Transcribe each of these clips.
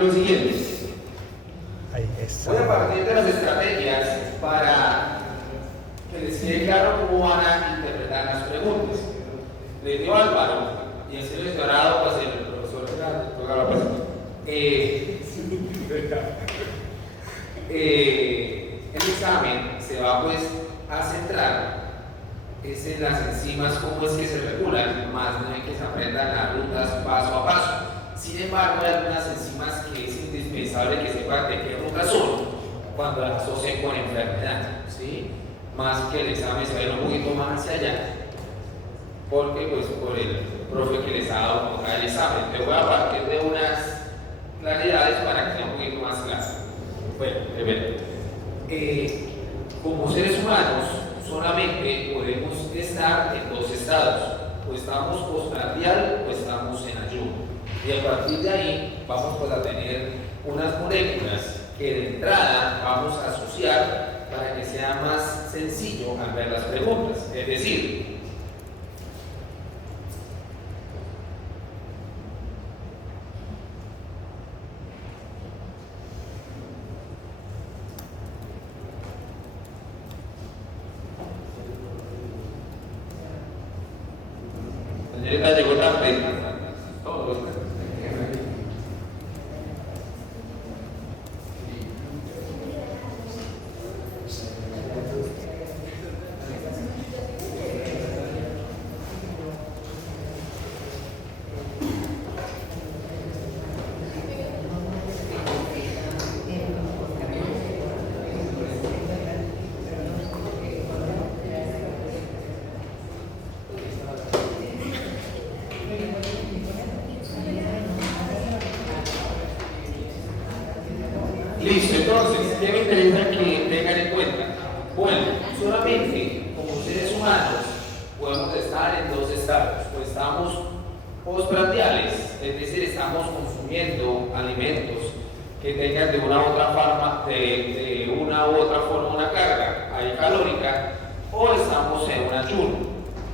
lo siguiente. Voy a partir de las estrategias para que les quede claro cómo van a interpretar las preguntas. Le dio Álvaro y el señor Dorado, pues el profesor el examen se va pues a centrar en las enzimas, cómo es que se regulan, más no en que se aprendan las rutas paso a paso. Sin embargo, hay algunas enzimas que es indispensable que sepan de qué rutas son cuando las asocien con enfermedad, ¿sí? Más que el examen se vaya un poquito más hacia allá, porque pues por el profe que les ha dado como el examen. Te voy a partir de unas claridades para que sea un poquito más clase. Bueno, primero, como seres humanos solamente podemos estar en dos estados, o estamos postprandial o estamos en ayuno. Y a partir de ahí vamos pues, a tener unas moléculas que de entrada vamos a asociar para que sea más sencillo al ver las preguntas. Es decir, señorita llegó tarde. Listo, entonces, ¿qué me interesa que tengan en cuenta? Bueno, solamente como seres humanos podemos estar en dos estados, o estamos postprandiales, es decir, estamos consumiendo alimentos que tengan de una u otra forma, de una u otra forma una carga ahí calórica, o estamos en un ayuno.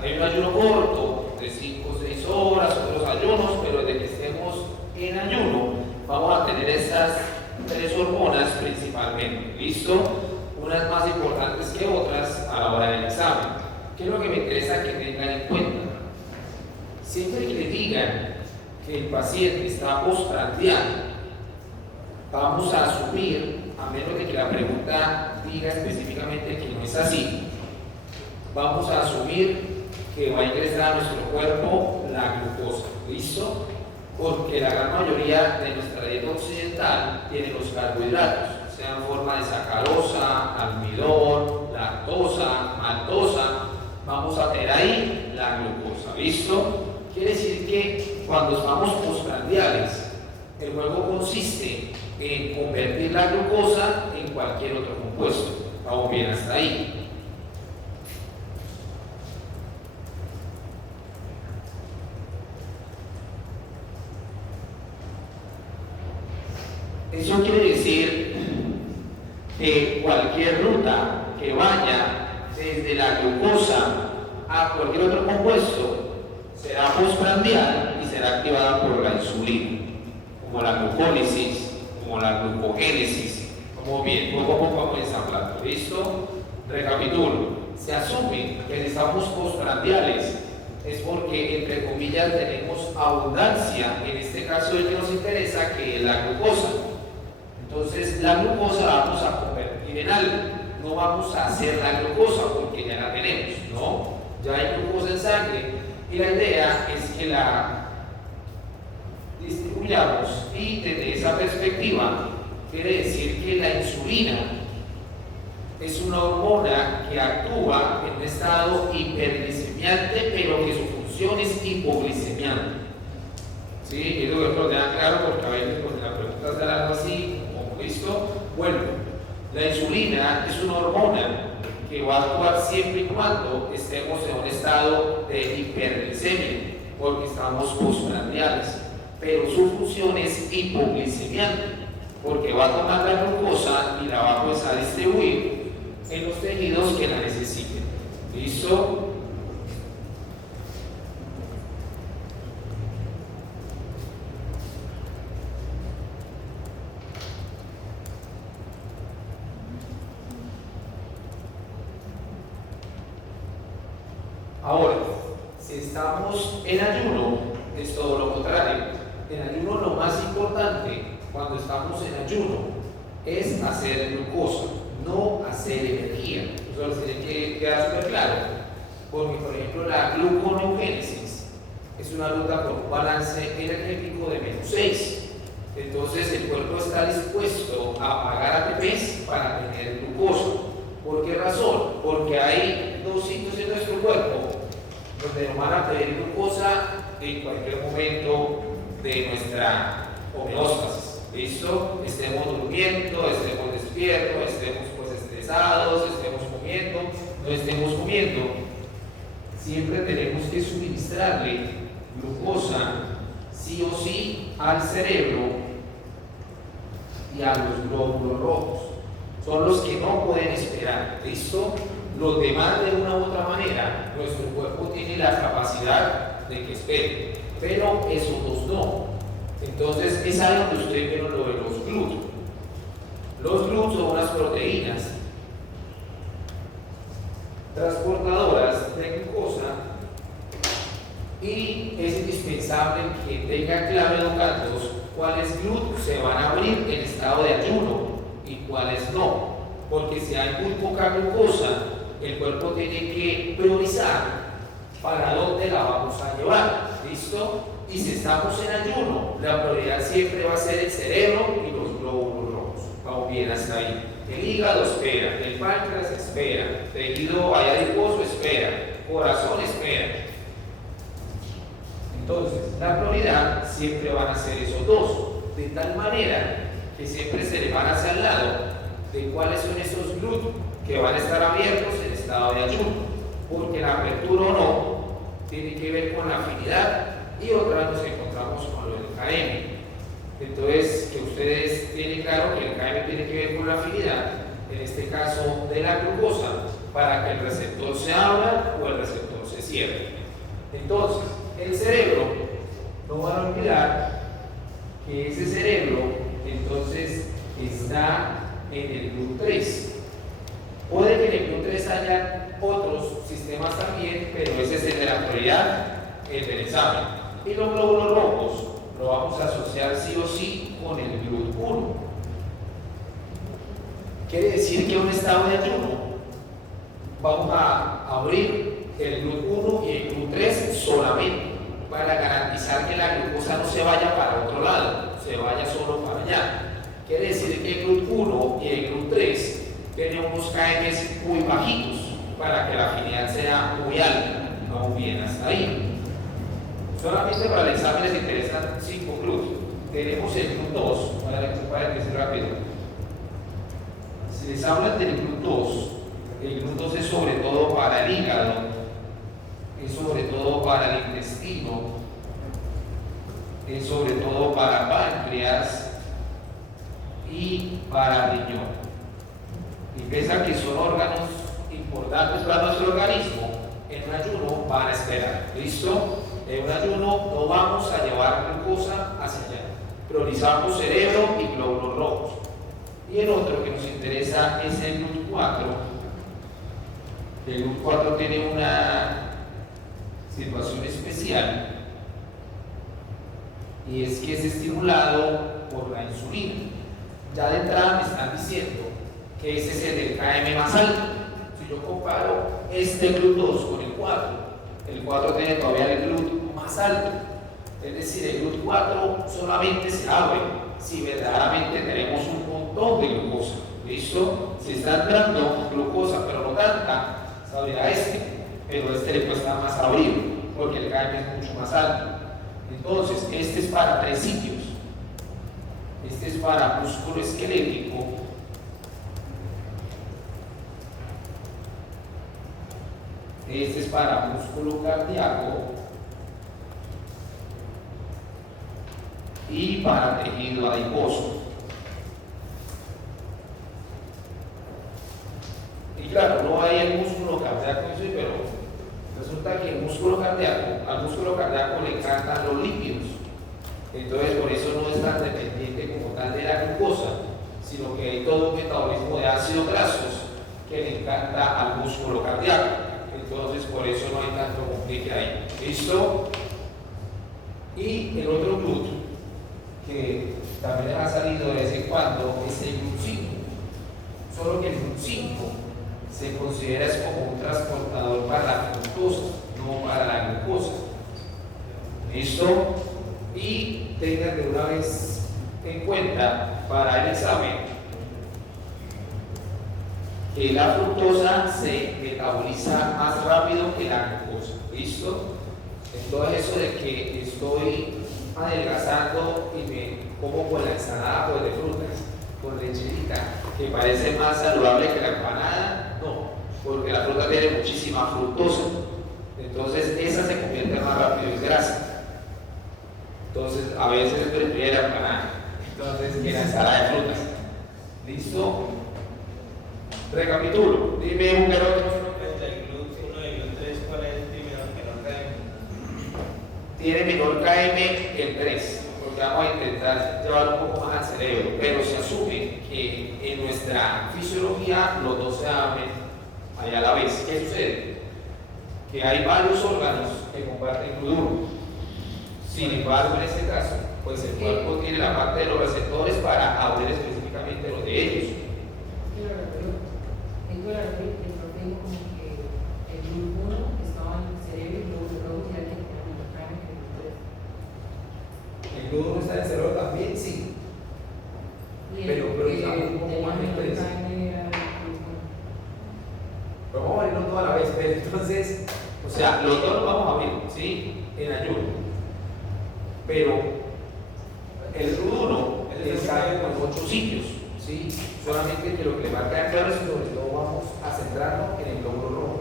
Hay un ayuno corto de 5 o 6 horas, otros ayunos, pero desde que estemos en ayuno vamos a tener estas tres hormonas principalmente, ¿listo? Unas más importantes que otras a la hora del examen. ¿Qué es lo que me interesa que tengan en cuenta? Siempre que le digan que el paciente está postprandial, vamos a asumir, a menos de que la pregunta diga específicamente que no es así, vamos a asumir que va a ingresar a nuestro cuerpo la glucosa, ¿listo? Porque la gran mayoría de nuestra dieta occidental tiene los carbohidratos, sea en forma de sacarosa, almidón, lactosa, maltosa, vamos a tener ahí la glucosa, ¿listo? Quiere decir que cuando estamos postprandiales, el juego consiste en convertir la glucosa en cualquier otro compuesto. Vamos bien hasta ahí. Eso quiere decir que cualquier ruta que vaya desde la glucosa a cualquier otro compuesto será postprandial y será activada por la insulina, como la glucólisis, como la glucogénesis. Como bien, poco a poco vamos ensamblando. ¿Listo? Recapitulo. Se asume que si estamos postprandiales es porque, entre comillas, tenemos abundancia, en este caso el que nos interesa, que es la glucosa. Entonces, la glucosa la vamos a convertir en algo, no vamos a hacer la glucosa porque ya la tenemos, ¿no? Ya hay glucosa en sangre y la idea es que la distribuyamos y desde esa perspectiva quiere decir que la insulina es una hormona que actúa en un estado hiperglicemiante, pero que su función es hipoglicemiante. ¿Sí? Y eso lo tengan claro porque a veces pues, la pregunta es algo así, como listo. Bueno, la insulina es una hormona que va a actuar siempre y cuando estemos en un estado de hiperglicemia, porque estamos postprandiales, pero su función es hipoglicemiante, porque va a tomar la glucosa y la va pues, a distribuir en los tejidos que la necesiten. ¿Listo? Ahora, si estamos en ayuno, es todo lo contrario. En ayuno lo más importante cuando estamos en ayuno es hacer glucosa, no hacer energía. Eso les tiene que quedar súper claro. Porque, por ejemplo, la gluconeogénesis es una ruta con un balance energético de -6. Entonces, el cuerpo está dispuesto a pagar ATPs para tener glucosa. ¿Por qué razón? Porque hay dos sitios en nuestro cuerpo donde nos van a pedir glucosa en cualquier momento de nuestra homeostasis. ¿Listo? Estemos durmiendo, estemos despiertos, estemos pues estresados, estemos comiendo, no estemos comiendo. Siempre tenemos que suministrarle glucosa sí o sí al cerebro y a los glóbulos rojos. Son los que no pueden esperar. ¿Listo? Los demás, de una u otra manera, nuestro cuerpo tiene la capacidad de que espere, pero esos dos no. Entonces es ahí donde ustedes vieron lo de los GLUT. Los GLUT son unas proteínas transportadoras de glucosa y es indispensable que tengan claro, educandos, cuáles GLUT se van a abrir en estado de ayuno y cuáles no, porque si hay muy poca glucosa, el cuerpo tiene que priorizar para dónde la vamos a llevar. ¿Listo? Y si estamos en ayuno, la prioridad siempre va a ser el cerebro y los glóbulos rojos. Vamos bien hasta ahí. El hígado espera, el páncreas espera, tejido adiposo espera, corazón espera. Entonces, la prioridad siempre van a ser esos dos, de tal manera que siempre se le van hacia el lado de cuáles son esos GLUT que van a estar abiertos en estado de ayuno, porque la apertura o no tiene que ver con la afinidad y otra vez nos encontramos con lo del KM. Entonces, que ustedes tienen claro que el KM tiene que ver con la afinidad, en este caso de la glucosa, para que el receptor se abra o el receptor se cierre. Entonces, el cerebro, no van a olvidar que ese cerebro entonces está en el GLUT3. Puede que en el GLUT3 haya otros sistemas también, pero ese es el de la prioridad, el del examen. Y los glóbulos rojos lo vamos a asociar sí o sí con el GLUT1. Quiere decir que en un estado de ayuno vamos a abrir el GLUT1 y el GLUT3 solamente para garantizar que la glucosa no se vaya para otro lado, se vaya solo para allá. Quiere decir que el GLUT1 y el GLUT3 tienen unos KMs muy bajitos para que la afinidad sea muy alta. Vamos bien hasta ahí. Solamente para el examen les interesan 5 GLUT. Tenemos el GLUT2, para que sea rápido. Si les hablan del GLUT2, el GLUT2 es sobre todo para el hígado, es sobre todo para el intestino, es sobre todo para páncreas y para riñón. Y pese a que son órganos importantes para nuestro organismo, en un ayuno van a esperar. ¿Listo? En un ayuno no vamos a llevar glucosa hacia allá. Priorizamos cerebro y glóbulos rojos. Y el otro que nos interesa es el GLUT4. El GLUT4 tiene una situación especial y es que es estimulado por la insulina. Ya de entrada me están diciendo que ese es el del KM más alto. Si yo comparo este GLUT2 con el 4 tiene todavía el GLUT más alto, es decir, el GLUT4 solamente se abre si verdaderamente tenemos un montón de glucosa. ¿Listo? Si están dando glucosa pero no tanta, se abrirá este, pero este le cuesta más abrir porque el KM es mucho más alto. Entonces, este es para 3 sitios. Este es para músculo esquelético, este es para músculo cardíaco y para tejido adiposo. Y claro, no hay el músculo cardíaco, sí, pero resulta que el músculo cardíaco, al músculo cardíaco le encantan los lípidos. Entonces, por eso no es tan dependiente como tal de la glucosa, sino que hay todo un metabolismo de ácidos grasos que le encanta al músculo cardíaco. entonces por eso no hay tanto complique ahí. ¿Listo? Y el otro glúteo, que también les ha salido de vez en cuando, es el glúteo 5. Solo que el glúteo 5 se considera es como un transportador para la fructosa, no para la glucosa. ¿Listo? Y tengan de una vez en cuenta para el examen que la fructosa se metaboliza más rápido que la glucosa. ¿Listo? Entonces eso de que estoy adelgazando y me como con la ensalada pues, de frutas, con lecherita, que parece más saludable que la empanada, no, porque la fruta tiene muchísima fructosa. Entonces esa se convierte más rápido en grasa. Entonces a veces prefiero la empanada, entonces que la ensalada de frutas. ¿Listo? Recapitulo. Dime un glúteo 1 y glúteo 3, ¿cuál es el menor KM? Tiene menor KM el 3, porque vamos a intentar llevar un poco más al cerebro, pero se asume que en nuestra fisiología los dos se abren allá a la vez. ¿Qué sucede? Que hay varios órganos que comparten glúteo. Sin embargo, en este caso, pues el cuerpo tiene la parte de los receptores para abrir específicamente los de ellos. El glúteo no está en el cerebro también, sí. Pero está un poco más expreso. Pero vamos a verlo toda la vez, pero entonces, o sea, los dos los vamos a ver, ¿sí? En ayuno. Pero el glúteo está en los 8 sitios, ¿sí? Solamente que lo que le marca en claro es que sobre todo vamos a centrarnos en el glóbulo rojo.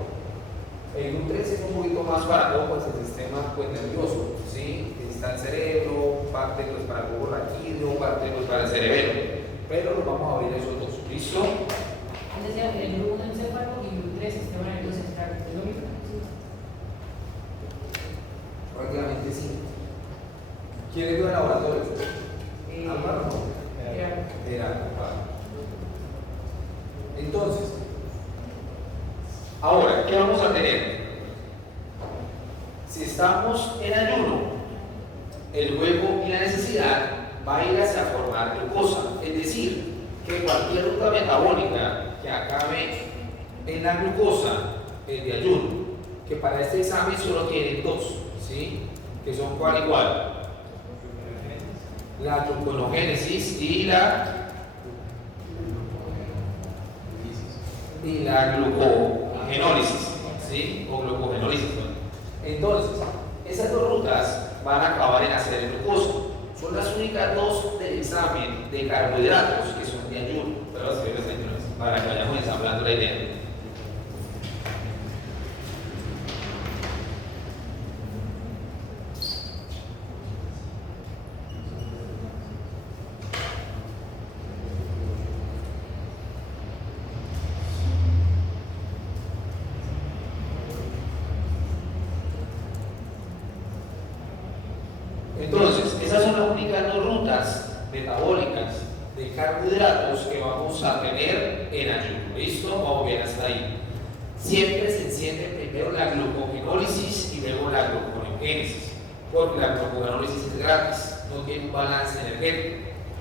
El glúteo 3 es un poquito más para todo pues, el sistema pues, nervioso, ¿sí? Está el cerebro, parte pues, para el globo raquídeo, parte pues, para el cerebelo. Pero nos vamos a abrir esos dos. ¿Listo? El glúteo encéfalo y el 3 sistema nervioso central. ¿Es lo mismo? Prácticamente sí. ¿Quién es el laboratorio? Álvaro. Era. Entonces, ahora, ¿qué vamos a tener? Si estamos en ayuno, el juego y la necesidad va a ir hacia formar glucosa, es decir, que cualquier ruta metabólica que acabe en la glucosa es de ayuno, que para este examen solo tienen dos, ¿sí? Que son cuál y cuál. La gluconogénesis y la glucogenólisis, ¿sí? O glucogenólisis. Entonces, esas dos rutas van a acabar en hacer glucosa. Son las únicas dos del examen de carbohidratos que son de ayuno. Pero para que vayamos ensamblando la idea. Entonces, esas son las únicas dos rutas metabólicas de carbohidratos que vamos a tener en ayuno. ¿Listo? Vamos bien hasta ahí. Siempre se enciende primero la glucogenólisis y luego la gluconeogénesis, porque la glucogenólisis es gratis, no tiene un balance energético.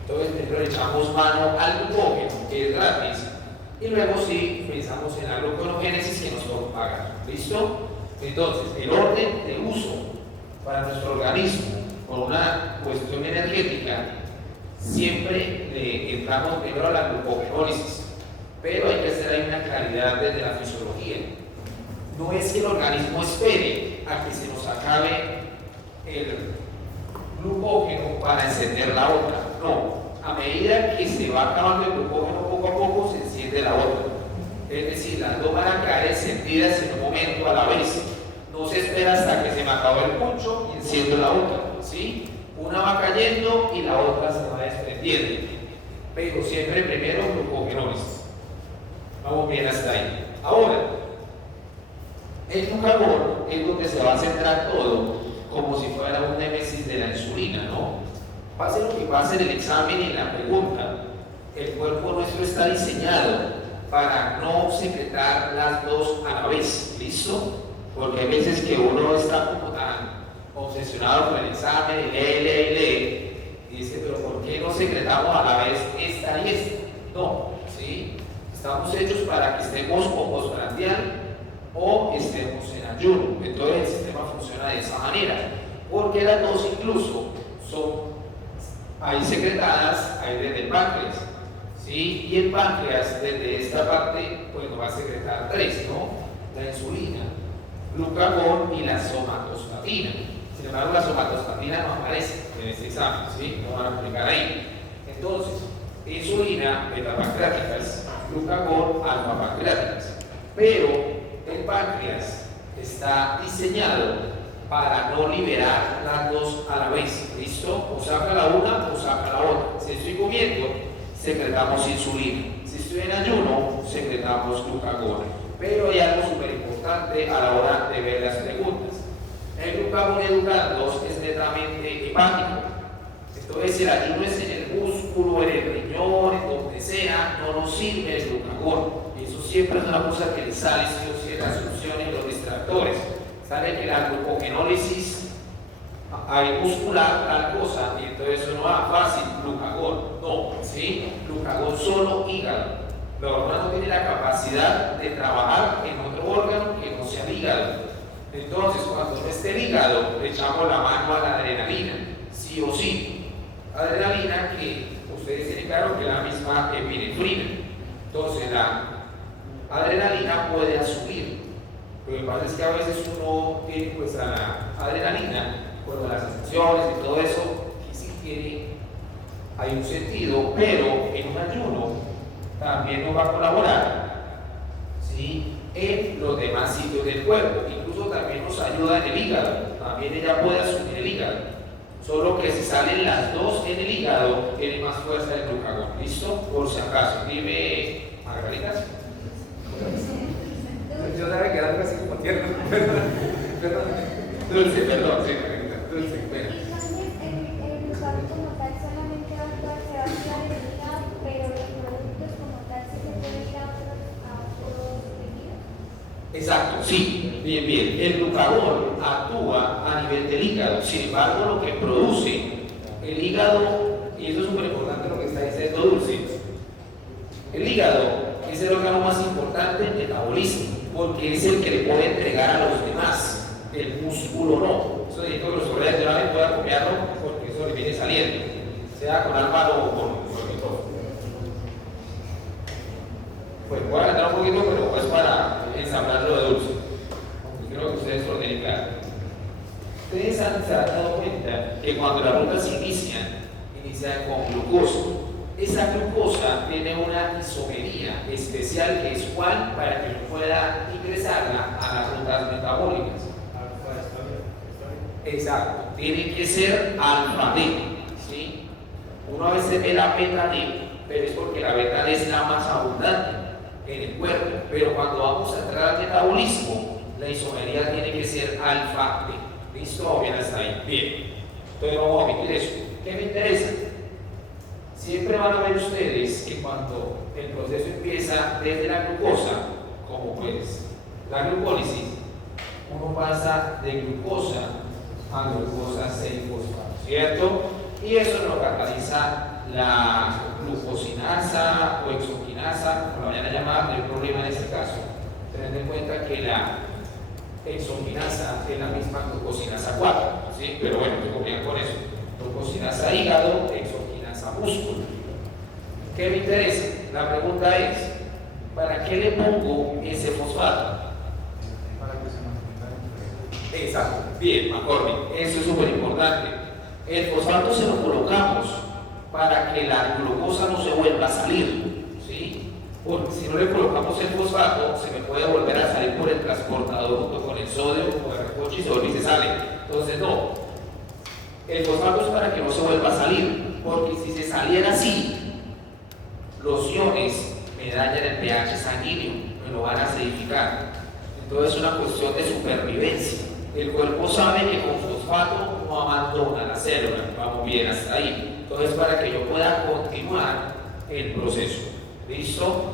Entonces, primero le echamos mano al glucógeno, que es gratis, y luego sí pensamos en la gluconeogénesis que nos toca pagar. ¿Listo? Entonces, el orden de uso para nuestro organismo por una cuestión energética, siempre le entramos primero a la glucogenólisis, pero hay que hacer ahí una claridad desde la fisiología. No es que el organismo espere a que se nos acabe el glucógeno para encender la otra, no. A medida que se va acabando el glucógeno poco a poco se enciende la otra. Es decir, las dos van a caer encendidas en un momento a la vez. No se espera hasta que se me acabe el puncho y enciendo la otra, ¿sí? Una va cayendo y la otra se va desprendiendo, pero siempre primero glucogenólisis. Vamos bien hasta ahí. Ahora, el glucagón es donde se va a centrar todo, como si fuera un némesis de la insulina, ¿no? Pase lo que pase en el examen y en la pregunta, el cuerpo nuestro está diseñado para no secretar las dos a la vez, ¿listo? Porque hay veces que uno está como tan obsesionado con el examen y lee, y dice, pero ¿por qué no secretamos a la vez esta y esta? No, ¿sí? Estamos hechos para que estemos o postprandial o estemos en ayuno. Entonces el sistema funciona de esa manera, porque las dos incluso son ahí secretadas, ahí desde el páncreas, ¿sí? Y el páncreas desde esta parte pues nos va a secretar tres, ¿no? La insulina, glucagón y la somatostatina. Sin embargo, la somatostatina no aparece en este examen, ¿sí? No van a aplicar ahí. Entonces, insulina, beta-pancreáticas, glucagón, alfa-pancreáticas. Pero el páncreas está diseñado para no liberar las dos a la vez, ¿listo? O saca la una o saca la otra. Si estoy comiendo, secretamos insulina. Si estoy en ayuno, secretamos glucagón. Pero hay algo súper importante a la hora de ver las preguntas. El glucagón educandos es netamente hepático. Entonces, si el ayuno es en el músculo, en el riñón, en donde sea, no nos sirve el glucagón. Y eso siempre es una cosa que le sale sí o sí en las soluciones y los distractores. Sale que la glucogenólisis hay muscular, tal cosa, y entonces eso no va fácil, glucagón. No, ¿sí? Glucagón solo hígado. La hormona no tiene la capacidad de trabajar en otro órgano que no sea el hígado. Entonces, cuando no esté el hígado, le echamos la mano a la adrenalina, sí o sí. Adrenalina que ustedes tienen claro que es la misma epinefrina. Entonces, la adrenalina puede subir. Lo que pasa es que a veces uno tiene pues a la adrenalina, con las sensaciones y todo eso, y si quiere, hay un sentido, pero en un ayuno también nos va a colaborar, ¿sí? En los demás sitios del cuerpo. Incluso también nos ayuda en el hígado, también ella puede asumir el hígado, solo que si salen las dos en el hígado, tiene más fuerza el glucagón. ¿Listo? Por si acaso. Dime, Margaritas. Yo sabía que era algo así como tierno. Perdón. Dulce, perdón, sí, dulce. Bueno. El glucagón como tal solamente se va a activar en el hígado, pero los productos como tal sí se pueden ir a otros tejidos. Exacto, sí, bien, bien. El glucagón actúa a nivel del hígado, sin embargo, lo que produce el hígado, y eso es súper importante lo que está diciendo Dulce, el hígado es el órgano más importante en metabolismo, porque es el que le puede entregar a los demás, el músculo no. Eso necesito que los colegas de una vez puedan copiarlo, porque eso le viene saliendo, sea con Álvaro o con el micrófono. Pues voy a adelantar un poquito, pero es para ensamblarlo de Dulce, aunque creo que ustedes lo tienen claro. Ustedes se han dado cuenta que cuando las rutas inician con glucosa. Esa glucosa tiene una isomería especial que es cuál para que uno pueda ingresarla a las rutas metabólicas. Exacto, tiene que ser alfa D, ¿sí? Uno a veces ve la beta D, pero es porque la beta D es la más abundante en el cuerpo, pero cuando vamos a entrar al metabolismo, la isomería tiene que ser alfa D. ¿Listo? Bien hasta ahí. Bien. Entonces vamos a omitir eso. ¿Qué me interesa? Siempre van a ver ustedes que cuando el proceso empieza desde la glucosa, como pues la glucólisis, uno pasa de glucosa a glucosa 6-fosfato, ¿cierto? Y eso lo cataliza la glucosinasa o exoquinasa, como la vayan a llamar, no hay problema en este caso. Tened en cuenta que la exoquinasa es la misma glucosinasa 4, ¿sí? Pero bueno, te copian con eso. Glucosinasa hígado, exoquinasa músculo. ¿Qué me interesa? La pregunta es, ¿para qué le pongo ese fosfato? Para que se mantenga. Exacto, bien, McCormick, eso es súper importante. El fosfato se lo colocamos para que la glucosa no se vuelva a salir, ¿sí? Porque si no le colocamos el fosfato, se me puede volver a salir por el transportador junto con el sodio o el recoche y se vuelve y se sale. Entonces, no. El fosfato es para que no se vuelva a salir, porque si se saliera así, los iones me dañan el pH sanguíneo, me lo van a acidificar. Entonces es una cuestión de supervivencia. El cuerpo sabe que con fosfato no abandona la célula, vamos bien hasta ahí. Entonces para que yo pueda continuar el proceso. ¿Listo?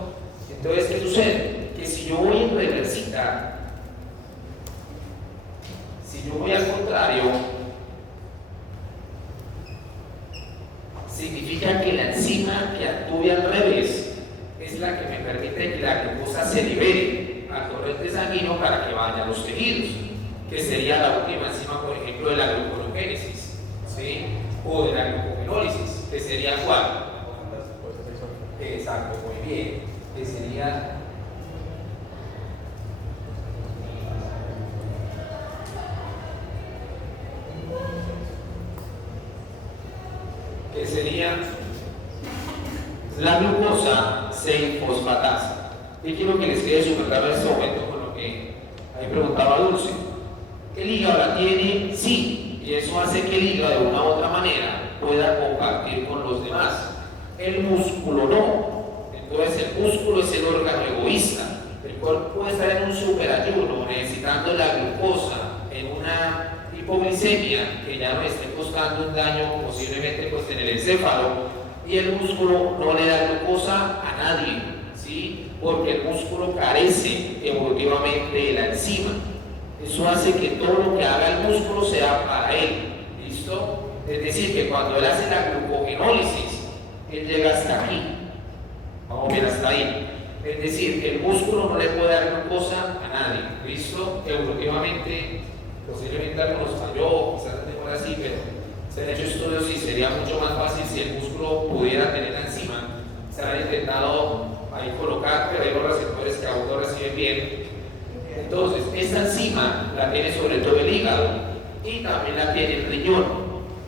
Entonces, ¿qué sucede? Que si yo voy en reversita, si yo voy al contrario, significa que la enzima que actúe al revés es la que me permite que la glucosa se libere al torrente sanguíneo para que vaya a los tejidos, que sería la última enzima, por ejemplo, de la gluconeogénesis, ¿sí? O de la glucogenólisis, que sería ¿cuál? Exacto, muy bien, que sería la glucosa 6-fosfatasa. Y quiero que les quede súper claro en este momento con lo que ahí preguntaba Dulce. ¿El hígado la tiene? Sí, y eso hace que el hígado de una u otra manera pueda compartir con los demás. El músculo no. Entonces el músculo es el órgano egoísta. El cuerpo puede estar en un superayuno necesitando la glucosa en una hipoglicemia que ya nos esté costando un daño posiblemente pues en el encéfalo, y el músculo no le da glucosa a nadie, ¿sí? Porque el músculo carece evolutivamente de la enzima. Eso hace que todo lo que haga el músculo sea para él, ¿listo? Es decir, que cuando él hace la glucogenólisis, él llega hasta aquí, vamos bien hasta ahí. Es decir, que el músculo no le puede dar glucosa a nadie, ¿listo? Evolutivamente, posiblemente algunos falló, quizás mejor así, pero se han hecho estudios y sería mucho más fácil si el músculo pudiera tener la enzima. Se han intentado ahí colocar, pero hay los receptores que aún no reciben bien. Entonces, esta enzima la tiene sobre todo el hígado y también la tiene el riñón.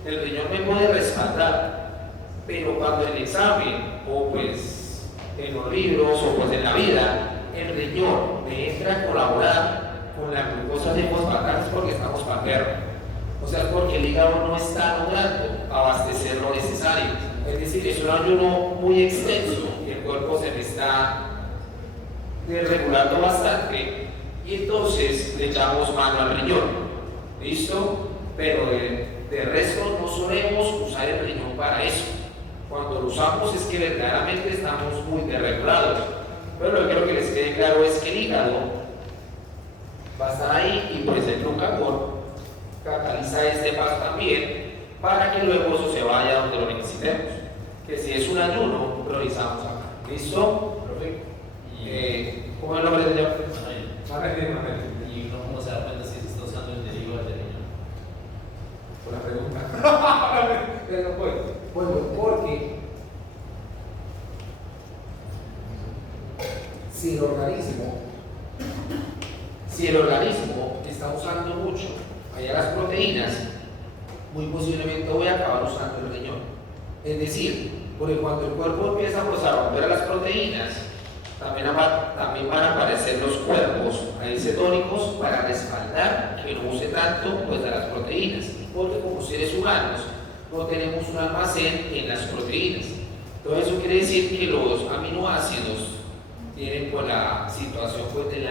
El riñón me puede respaldar, pero cuando en el examen o pues en los libros o pues en la vida, el riñón me entra a colaborar con la glucosa de fosfatasa porque estamos para perro. O sea, porque el hígado no está logrando abastecer lo necesario. Es decir, es un ayuno muy extenso y el cuerpo se me está desregulando bastante y entonces le echamos mano al riñón. ¿Listo? Pero de resto no solemos usar el riñón para eso. Cuando lo usamos es que verdaderamente estamos muy desregulados. Pero lo que quiero que les quede claro es que el hígado va a estar ahí y pues el glucagón cataliza este paso también para que luego eso se vaya donde lo necesitemos. Que si es un ayuno, priorizamos acá. ¿Listo? Perfecto. ¿Cómo es el nombre del señor? Manuel. ¿Y uno cómo se da cuenta si se está usando el derivo del riñón? Por la pregunta. Pero no puedo. Bueno, porque si el organismo está usando mucho allá las proteínas, muy posiblemente voy a acabar usando el riñón. Es decir, porque cuando el cuerpo empieza pues, a romper las proteínas, también van a aparecer los cuerpos ahí cetónicos para respaldar que no use tanto pues, de las proteínas, porque como seres humanos no tenemos un almacén en las proteínas. Entonces eso quiere decir que los aminoácidos tienen pues, la situación pues, del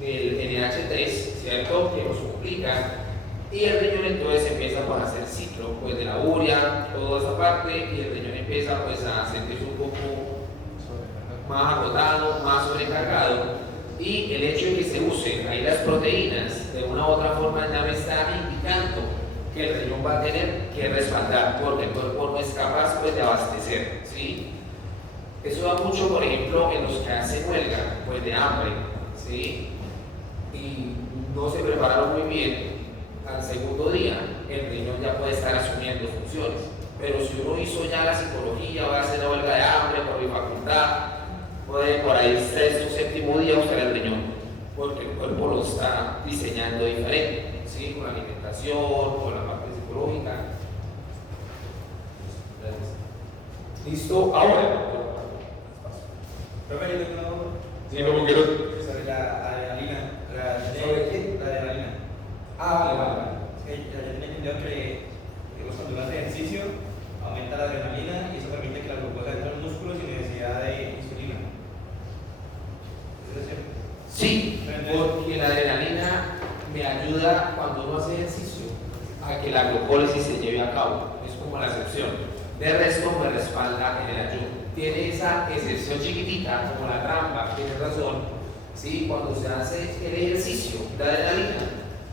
NH3, ¿cierto? Que nos complica, y el riñón entonces empieza pues, a hacer ciclo pues, de la urea, toda esa parte, y el riñón empieza pues, a sentirse un poco más agotado, más sobrecargado, y el hecho de que se usen ahí las proteínas de una u otra forma ya me está indicando que el riñón va a tener que respaldar porque el cuerpo no es capaz pues, de abastecer, ¿sí? Eso da mucho, por ejemplo, en los que hacen huelga pues, de hambre, ¿sí? Y no se prepararon muy bien, al segundo día el riñón ya puede estar asumiendo funciones. Pero si uno hizo ya la psicología, va a hacer la huelga de hambre por mi facultad, puede por ahí sexto, séptimo día usar el riñón, porque el cuerpo lo está diseñando diferente, ¿sí? Con la alimentación, con la parte psicológica. Gracias. ¿Listo? Ahora. Profe, yo tengo una duda. Sí, no quiero. Sobre la adrenalina. ¿Sobre qué? La adrenalina. Vale, vale. Es que ya tenía entendido que cuando uno hace ejercicio aumenta la adrenalina y eso permite que la glucosa entre en los músculos sin necesidad de insulina. ¿Eso es cierto? Sí, porque la adrenalina me ayuda cuando uno hace ejercicio a que la glucólisis se lleve a cabo. Es como la excepción. De resto, me respalda en el ayuno. Tiene esa excepción chiquitita, como la trampa, tiene razón. ¿Sí? Cuando se hace el ejercicio, la adrenalina,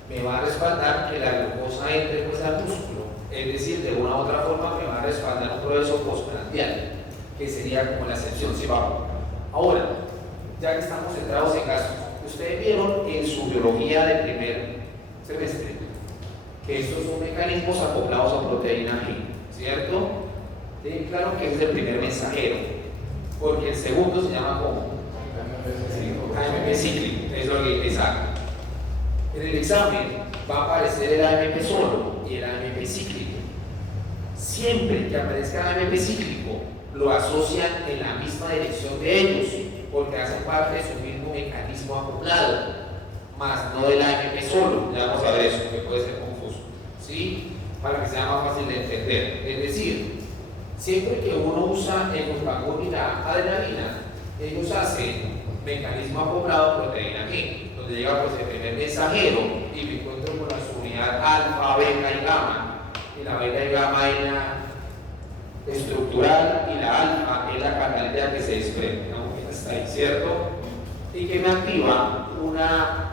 me va a respaldar que la glucosa entre pues al músculo. Es decir, de una u otra forma me va a respaldar un proceso postprandial, que sería como la excepción, ¿sí vamos? Ahora, ya que estamos centrados en gastos, ustedes vieron en su biología del primer semestre que estos son mecanismos acoplados a proteína G, ¿cierto? Tienen claro que es el primer mensajero, porque el segundo se llama como AMP cíclico, es lo que exacto. En el examen va a aparecer el AMP solo y el AMP cíclico. Siempre que aparezca el AMP cíclico, lo asocian en la misma dirección de ellos, porque hacen parte de su mismo mecanismo acoplado, más no del AMP solo. Ya vamos a ver eso, que puede ser confuso, ¿sí? Para que sea más fácil de entender. Es decir, siempre que uno usa el glucagón y la adrenalina, ellos hacen mecanismo acoplado a proteína G, donde llega pues el primer mensajero y me encuentro con la subunidad alfa, beta y gamma. Y la beta y gamma es la estructural y la alfa es la catalítica que se desprende, ¿no? Está ahí, ¿cierto? Y que me activa una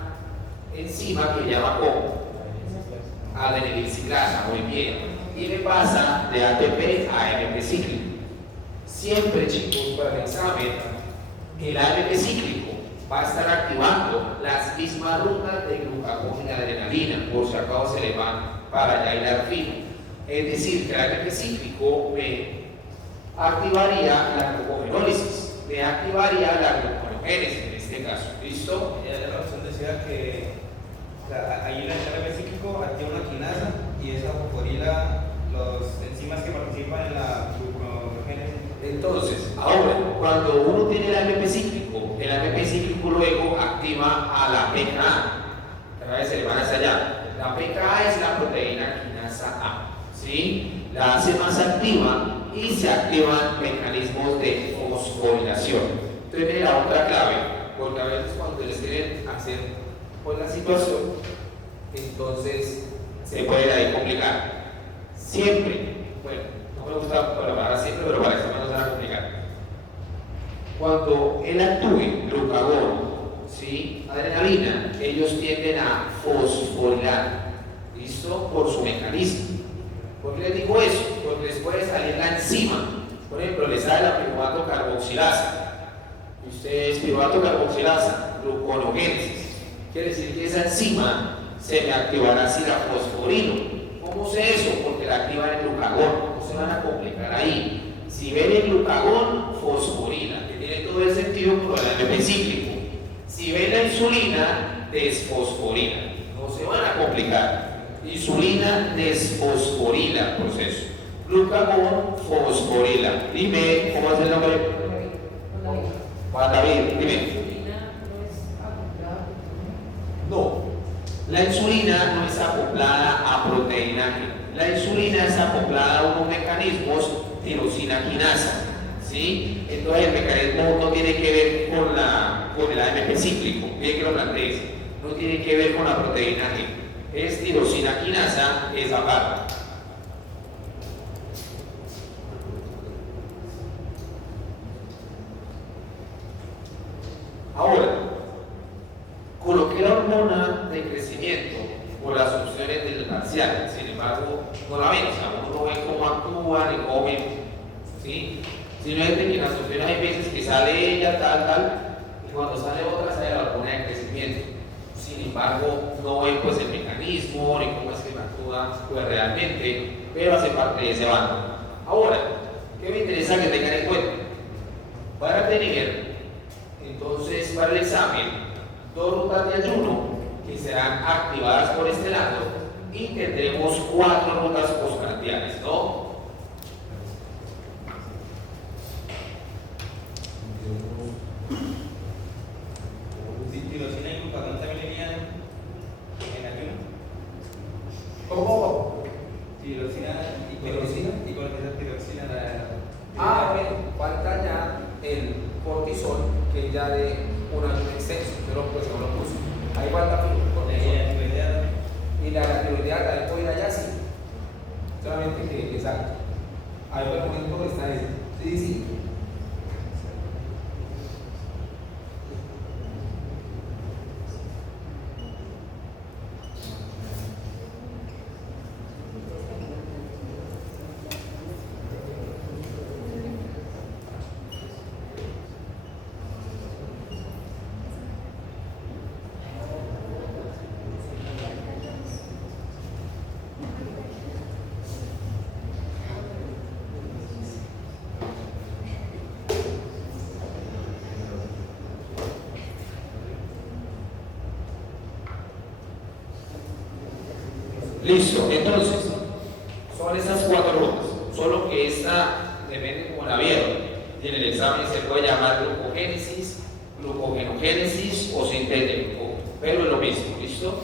enzima que llama como adenilciclasa, muy bien, y me pasa de ATP a AMP cíclico. Siempre, chicos, para el examen, el AMP cíclico va a estar activando las mismas rutas de glucagón y adrenalina, por si acaso se le van para allá hilar fino. Es decir, que el AMP cíclico me activaría la glucogenólisis, me activaría la gluconeogénesis en este caso. ¿Listo? La razón decía que o sea, ahí en el AMP cíclico activa una quinasa y esa fosforila los enzimas que participan en la gluconeogénesis. Entonces, ahora, cuando uno tiene el AMP cíclico, el AMP cíclico luego activa a la PKA. Cada vez se le van hacia allá. La PKA es la proteína quinasa A, ¿sí? La hace más activa y se activan mecanismos de fosforilación. Entonces, viene la otra clave, porque a veces cuando les quieren hacer pues, la situación, entonces se puede ahí complicar. Siempre, bueno, no me gusta palabrar siempre, pero para eso no se va a complicar. Cuando él actúe glucagón, ¿sí? Adrenalina, ellos tienden a fosforilar, ¿listo? Por su mecanismo. ¿Por qué les digo eso? Porque les puede salir la enzima. Por ejemplo, les sale la piruvato carboxilasa. Y ustedes, piruvato carboxilasa, gluconeogénesis. Quiere decir que esa enzima se me activará si la fosforilo. ¿Cómo sé eso? Porque la activa el glucagón. No se van a complicar ahí. Si ven el glucagón, fosforila, que tiene todo el sentido por el AMP cíclico. Si ven la insulina, desfosforila. No se van a complicar. Insulina, desfosforila el proceso. Glucagón, fosforila. Dime, ¿cómo es el nombre? Juan David, dime. No, la insulina no es acoplada a proteína G. La insulina es acoplada a unos mecanismos tirosina quinasa, ¿sí? Entonces el mecanismo no tiene que ver con el AMP cíclico, bien que lo plantees, no tiene que ver con la proteína G. Es tirosina quinasa, esa parte. Ahora, coloqué la hormona de crecimiento por las opciones del parcial, sin embargo, no la ven, o sea, uno no ve cómo actúan y cómo ven, ¿sí? Simplemente que en las opciones hay veces que sale ella, tal, y cuando sale otra sale la hormona de crecimiento. Sin embargo, no ven pues el mecanismo ni cómo es que actúa pues realmente, pero hace parte de ese bando. Ahora, ¿qué me interesa que tengan en cuenta? Para tener, entonces, para el examen, dos rutas de ayuno que serán activadas por este lado y tendremos 4 rutas postprandiales, ¿no? Tirosina y glucagón también irían en ayuno. ¿Cómo? Tirosina y ¿Tirosina? y con esa tiroxina Bueno, falta ya el cortisol, que ya de un ayuno extenso, pero pues no lo puso. Ahí falta cortisol. Y la tiroideata, él puede ir allá, sí. Solamente que, exacto. Hay un momento que está ahí. Sí, sí. Listo, entonces, son esas 4 rutas, solo que esta depende como la vieron. Y en el examen se puede llamar glucogénesis, glucogenogénesis o sintético, pero es lo mismo, ¿listo?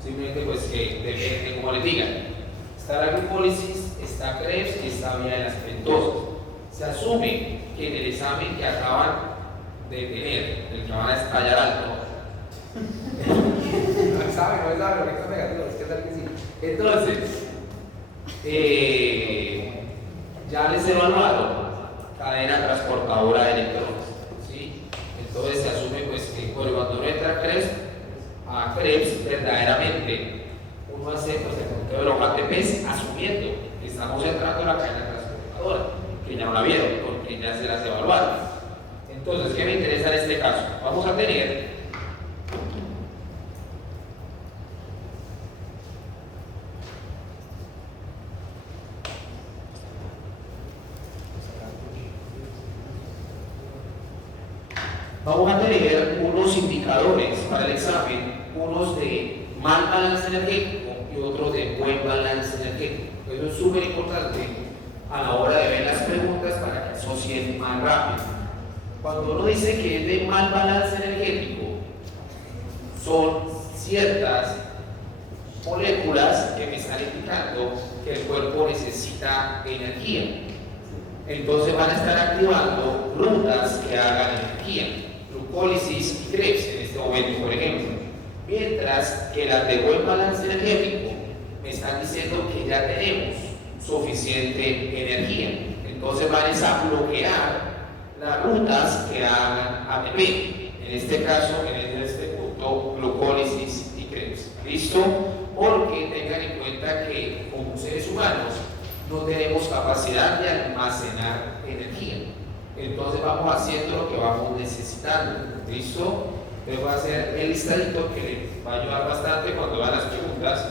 Simplemente pues que depende como les digan. Está la glucólisis, está Krebs y está vía de las pentosas. Se asume que en el examen que acaban de tener, el que van a estallar alto, No sabe, lo que está negativo, es que tal que sí. entonces, ya les evaluaron cadena transportadora de electrones, ¿sí? Entonces se asume pues que cuando uno entra a Krebs, verdaderamente uno hace pues, el conteo de los ATPs asumiendo que estamos entrando a la cadena transportadora, que ya no la vieron, porque ya se las evaluaron. Entonces, ¿qué me interesa en este caso? Vamos a tener unos indicadores para el examen, unos de mal balance energético y otros de buen balance energético. Eso es súper importante a la hora de ver las preguntas para que asocien más rápido. Cuando uno dice que es de mal balance energético, son ciertas moléculas que me están indicando que el cuerpo necesita energía. Entonces van a estar activando rutas que hagan energía, glucólisis y Krebs en este momento, por ejemplo. Mientras que las de buen balance energético me están diciendo que ya tenemos suficiente energía. Entonces van a bloquear las rutas que hagan ATP. En este caso, en este punto, glucólisis y Krebs. ¿Listo? Porque tengan en cuenta que como seres humanos no tenemos capacidad de almacenar energía. Entonces vamos haciendo lo que vamos necesitando. ¿Listo? Les voy a hacer el listadito que les va a ayudar bastante cuando vean las preguntas.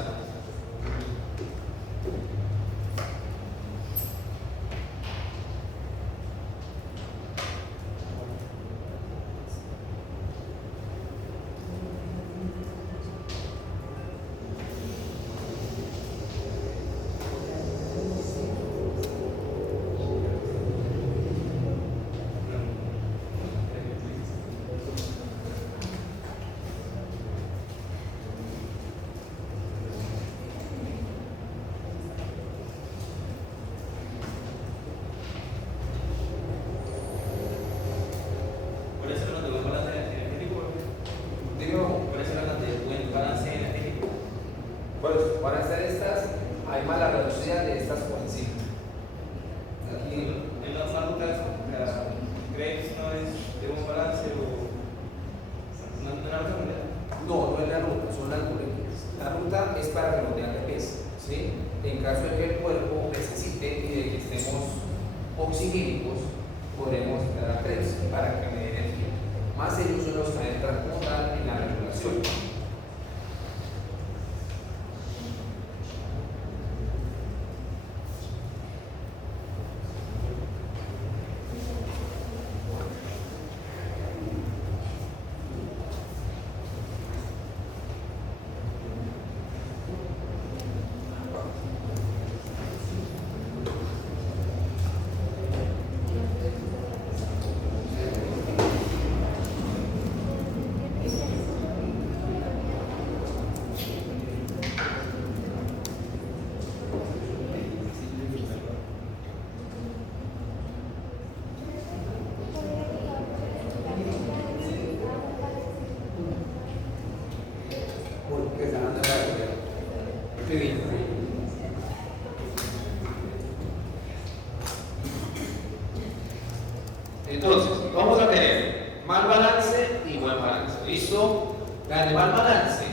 ¿Cuáles son las de buen balance energético? ¿Cuáles son las de buen balance energético? Pues van a ser estas, hay malas reducidas de estas por encima. Aquí, En las rutas, ¿Krebs no es de buen balance o no es una ruta mundial? no es la ruta, son las moléculas. La ruta es para redondear de peso, ¿sí? En caso de que el cuerpo necesite y de que estemos oxigénicos, podremos entrar a Krebs para que me dé energía. Más ellos son los que entran como tal en la regulación. Entonces, vamos a tener mal balance y buen balance. ¿Listo? Las de mal balance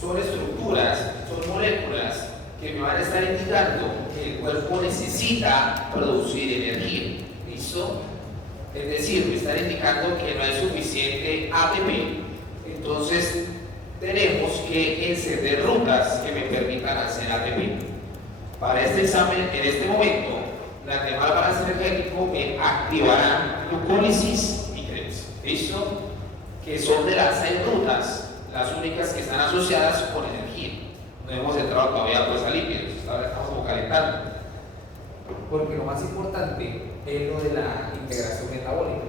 son estructuras, son moléculas que me van a estar indicando que el cuerpo necesita producir energía. ¿Listo? Es decir, me están indicando que no hay suficiente ATP. Entonces, tenemos que encender rutas que me permitan hacer ATP. Para este examen, en este momento, las de mal balance energético me activarán glucólisis y Krebs. ¿Listo? Que son de las 6 rutas, las únicas que están asociadas con energía. No hemos entrado todavía pues a lípidos, ahora estamos como calentando. Porque lo más importante es lo de la integración metabólica.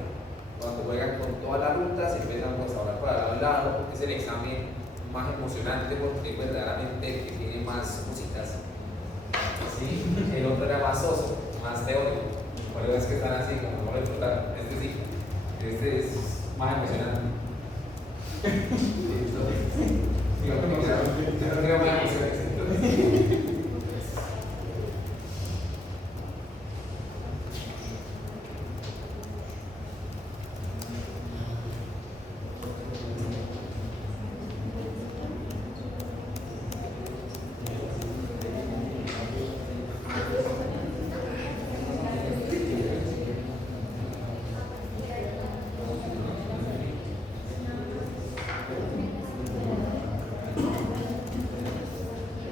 Cuando juegan con todas las rutas, empiezan pues, a hablar para el lado, es el examen más emocionante porque es verdaderamente el que tiene más músicas. ¿Sí? El otro era más soso, más teórico. Por eso es que están así, como no lo disfrutaron. Este sí, este es más emocionante. Yo no creo más emocionante.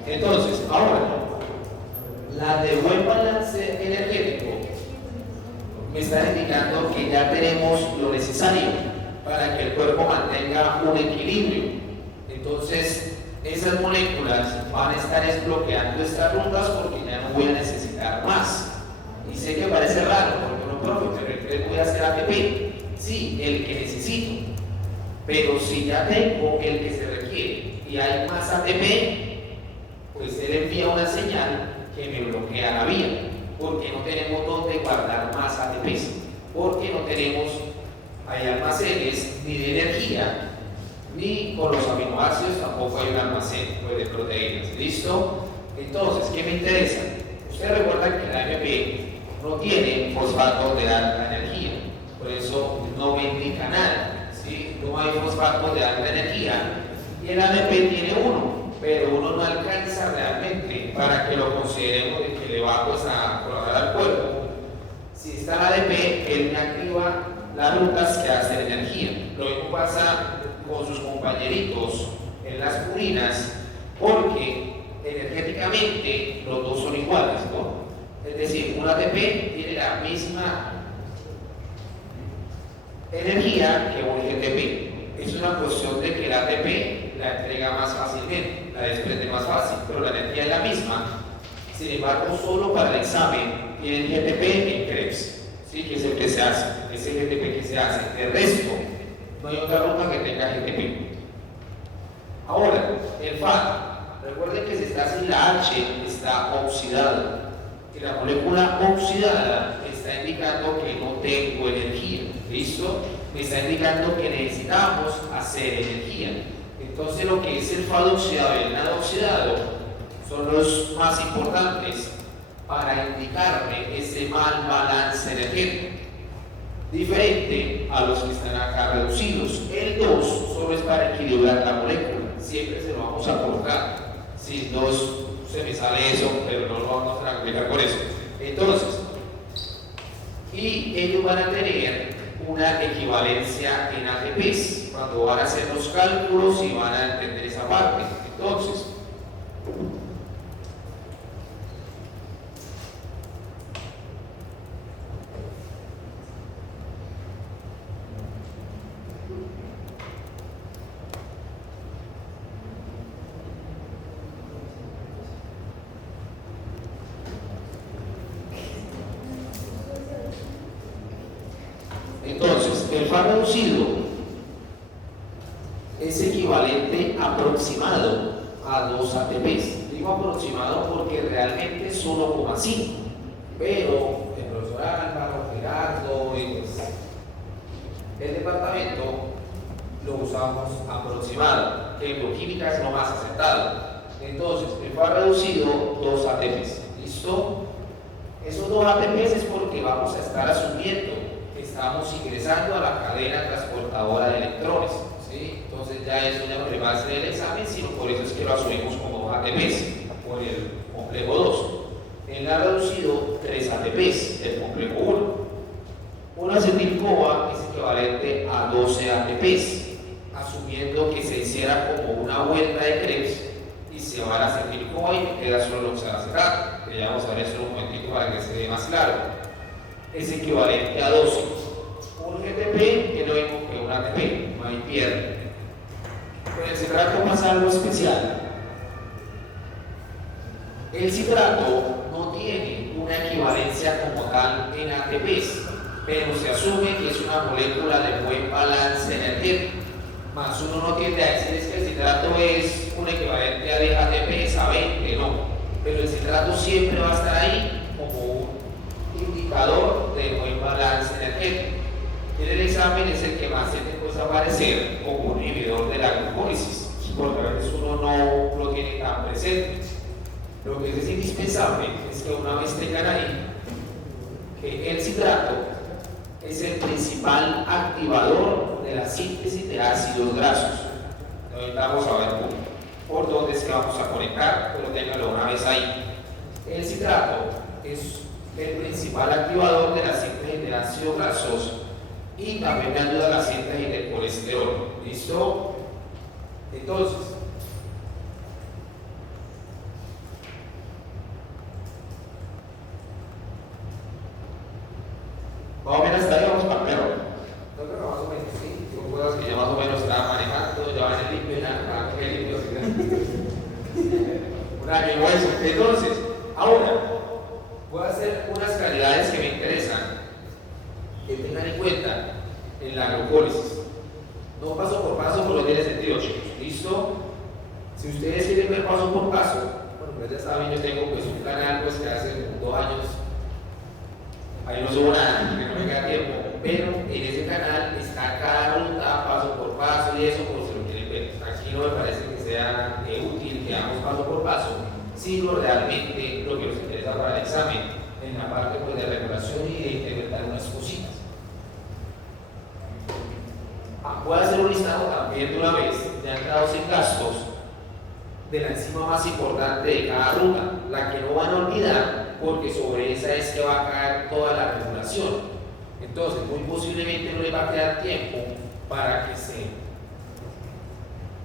Entonces, ahora, la de buen balance energético me está indicando que ya tenemos lo necesario para que el cuerpo mantenga un equilibrio. Entonces, esas moléculas van a estar desbloqueando estas rutas porque ya no voy a necesitar más. Y sé que parece raro, porque no, profe, pero entonces voy a hacer ATP. Sí, el que necesito. Pero si ya tengo el que se requiere y hay más ATP, pues él envía una señal que me bloquea la vía, porque no tenemos donde guardar más ATPs, porque no tenemos hay almacenes ni de energía, ni con los aminoácidos tampoco hay un almacén pues, de proteínas. ¿Listo? Entonces, ¿qué me interesa? Ustedes recuerdan que la AMP no tiene fosfatos de alta energía, por eso no me indica nada, ¿sí? No hay fosfatos de alta energía y el AMP tiene uno, pero uno no alcanza realmente para que lo consideremos de que le va pues, a colaborar al cuerpo. Si está el ADP, él me activa las rutas que hacen energía. Lo mismo pasa con sus compañeritos en las purinas, porque energéticamente los dos son iguales, ¿no? Es decir, un ATP tiene la misma energía que un GTP. Es una cuestión de que el ATP la entrega más fácilmente, la desprende más fácil, pero la energía es la misma. Sin embargo, solo para el examen tienen GTP en Krebs, ¿sí? Que es el que se hace, ese GTP que se hace. El resto, no hay otra ruta que tenga GTP. Ahora, el FAT, recuerden que si está sin la H, está oxidado. Y la molécula oxidada está indicando que no tengo energía. ¿Listo? Me está indicando que necesitamos hacer energía. Entonces, lo que es el FAT oxidado y el NAD oxidado son los más importantes para indicarme ese mal balance energético. Diferente a los que están acá reducidos. El 2 solo es para equilibrar la molécula. Siempre se lo vamos a cortar. Si 2 se me sale eso, pero no lo vamos a tranquilizar por eso. Entonces, y ellos van a tener una equivalencia en ATPs cuando van a hacer los cálculos y van a entender esa parte. Entonces, el FAT reducido es equivalente aproximado a 2 ATPs. Digo aproximado porque realmente es 1,5, pero el profesor Álvaro, Gerardo y pues, el departamento lo usamos aproximado, que en bioquímica es lo más aceptado. Entonces, el FAT reducido, 2 ATPs. ¿Listo? Esos 2 ATPs es porque vamos a estar asumiendo que estamos ingresando a la cadena transportadora de electrones, ¿sí? Entonces ya eso ya no le va a hacer el examen, sino por eso es que lo asumimos como 2 ATPs, por el complejo 2. Él ha reducido 3 ATPs del complejo 1. Una acetil-CoA es equivalente a 12 ATPs, asumiendo que se hiciera como una vuelta de Krebs y se va a la acetil-CoA y me queda solo el oxaloacetate, que ya vamos a ver eso un momentito para que se vea más claro. Es equivalente a 12. Un GTP es lo mismo que un ATP, no hay pierde. Con el citrato pasa algo especial. El citrato no tiene una equivalencia como tal en ATPs, pero se asume que es una molécula de buen balance energético. Más uno no tiende a decir es que el citrato es un equivalente a 10 ATPs a 20, no. Pero el citrato siempre va a estar ahí como un indicador de buen balance energético. Y en el examen es el que más se te puede aparecer como un inhibidor de la glucólisis, porque a veces uno no lo tiene tan presente. Lo que es indispensable es que una vez tengan ahí que el citrato es el principal activador de la síntesis de ácidos grasos. Ahorita vamos a ver por dónde es que vamos a conectar, pero ténganlo una vez ahí. El citrato es el principal activador de la síntesis de ácidos grasos y también me ayuda a la síntesis del colesterol. ¿Listo? Entonces, más o menos hasta ahí vamos para perro. No, pero más o menos, sí. Son cosas que ya más o menos estaba manejando, ya van en el limpio, una que hueso. Entonces, ahora voy a hacer unas calidades que me interesan, que tengan en cuenta en la glucólisis. No paso por paso, pero tiene sentido, chicos. ¿Listo? Si ustedes quieren ver paso por paso, bueno, pues ya saben, yo tengo pues un canal pues que hace 2 años. Ahí no subo nada, porque no me queda tiempo, pero en ese canal está cada ruta, paso por paso y eso, por si lo quieren ver. Aquí no me parece que sea útil que hagamos paso por paso, sino realmente lo que nos interesa para el examen, en la parte pues, de regulación y de interpretar unas cositas. Voy a hacer un listado también de una vez de entrados y gastos de la enzima más importante de cada ruta, la que no van a olvidar, porque sobre esa es que va a caer toda la regulación. Entonces, muy posiblemente no le va a quedar tiempo para que se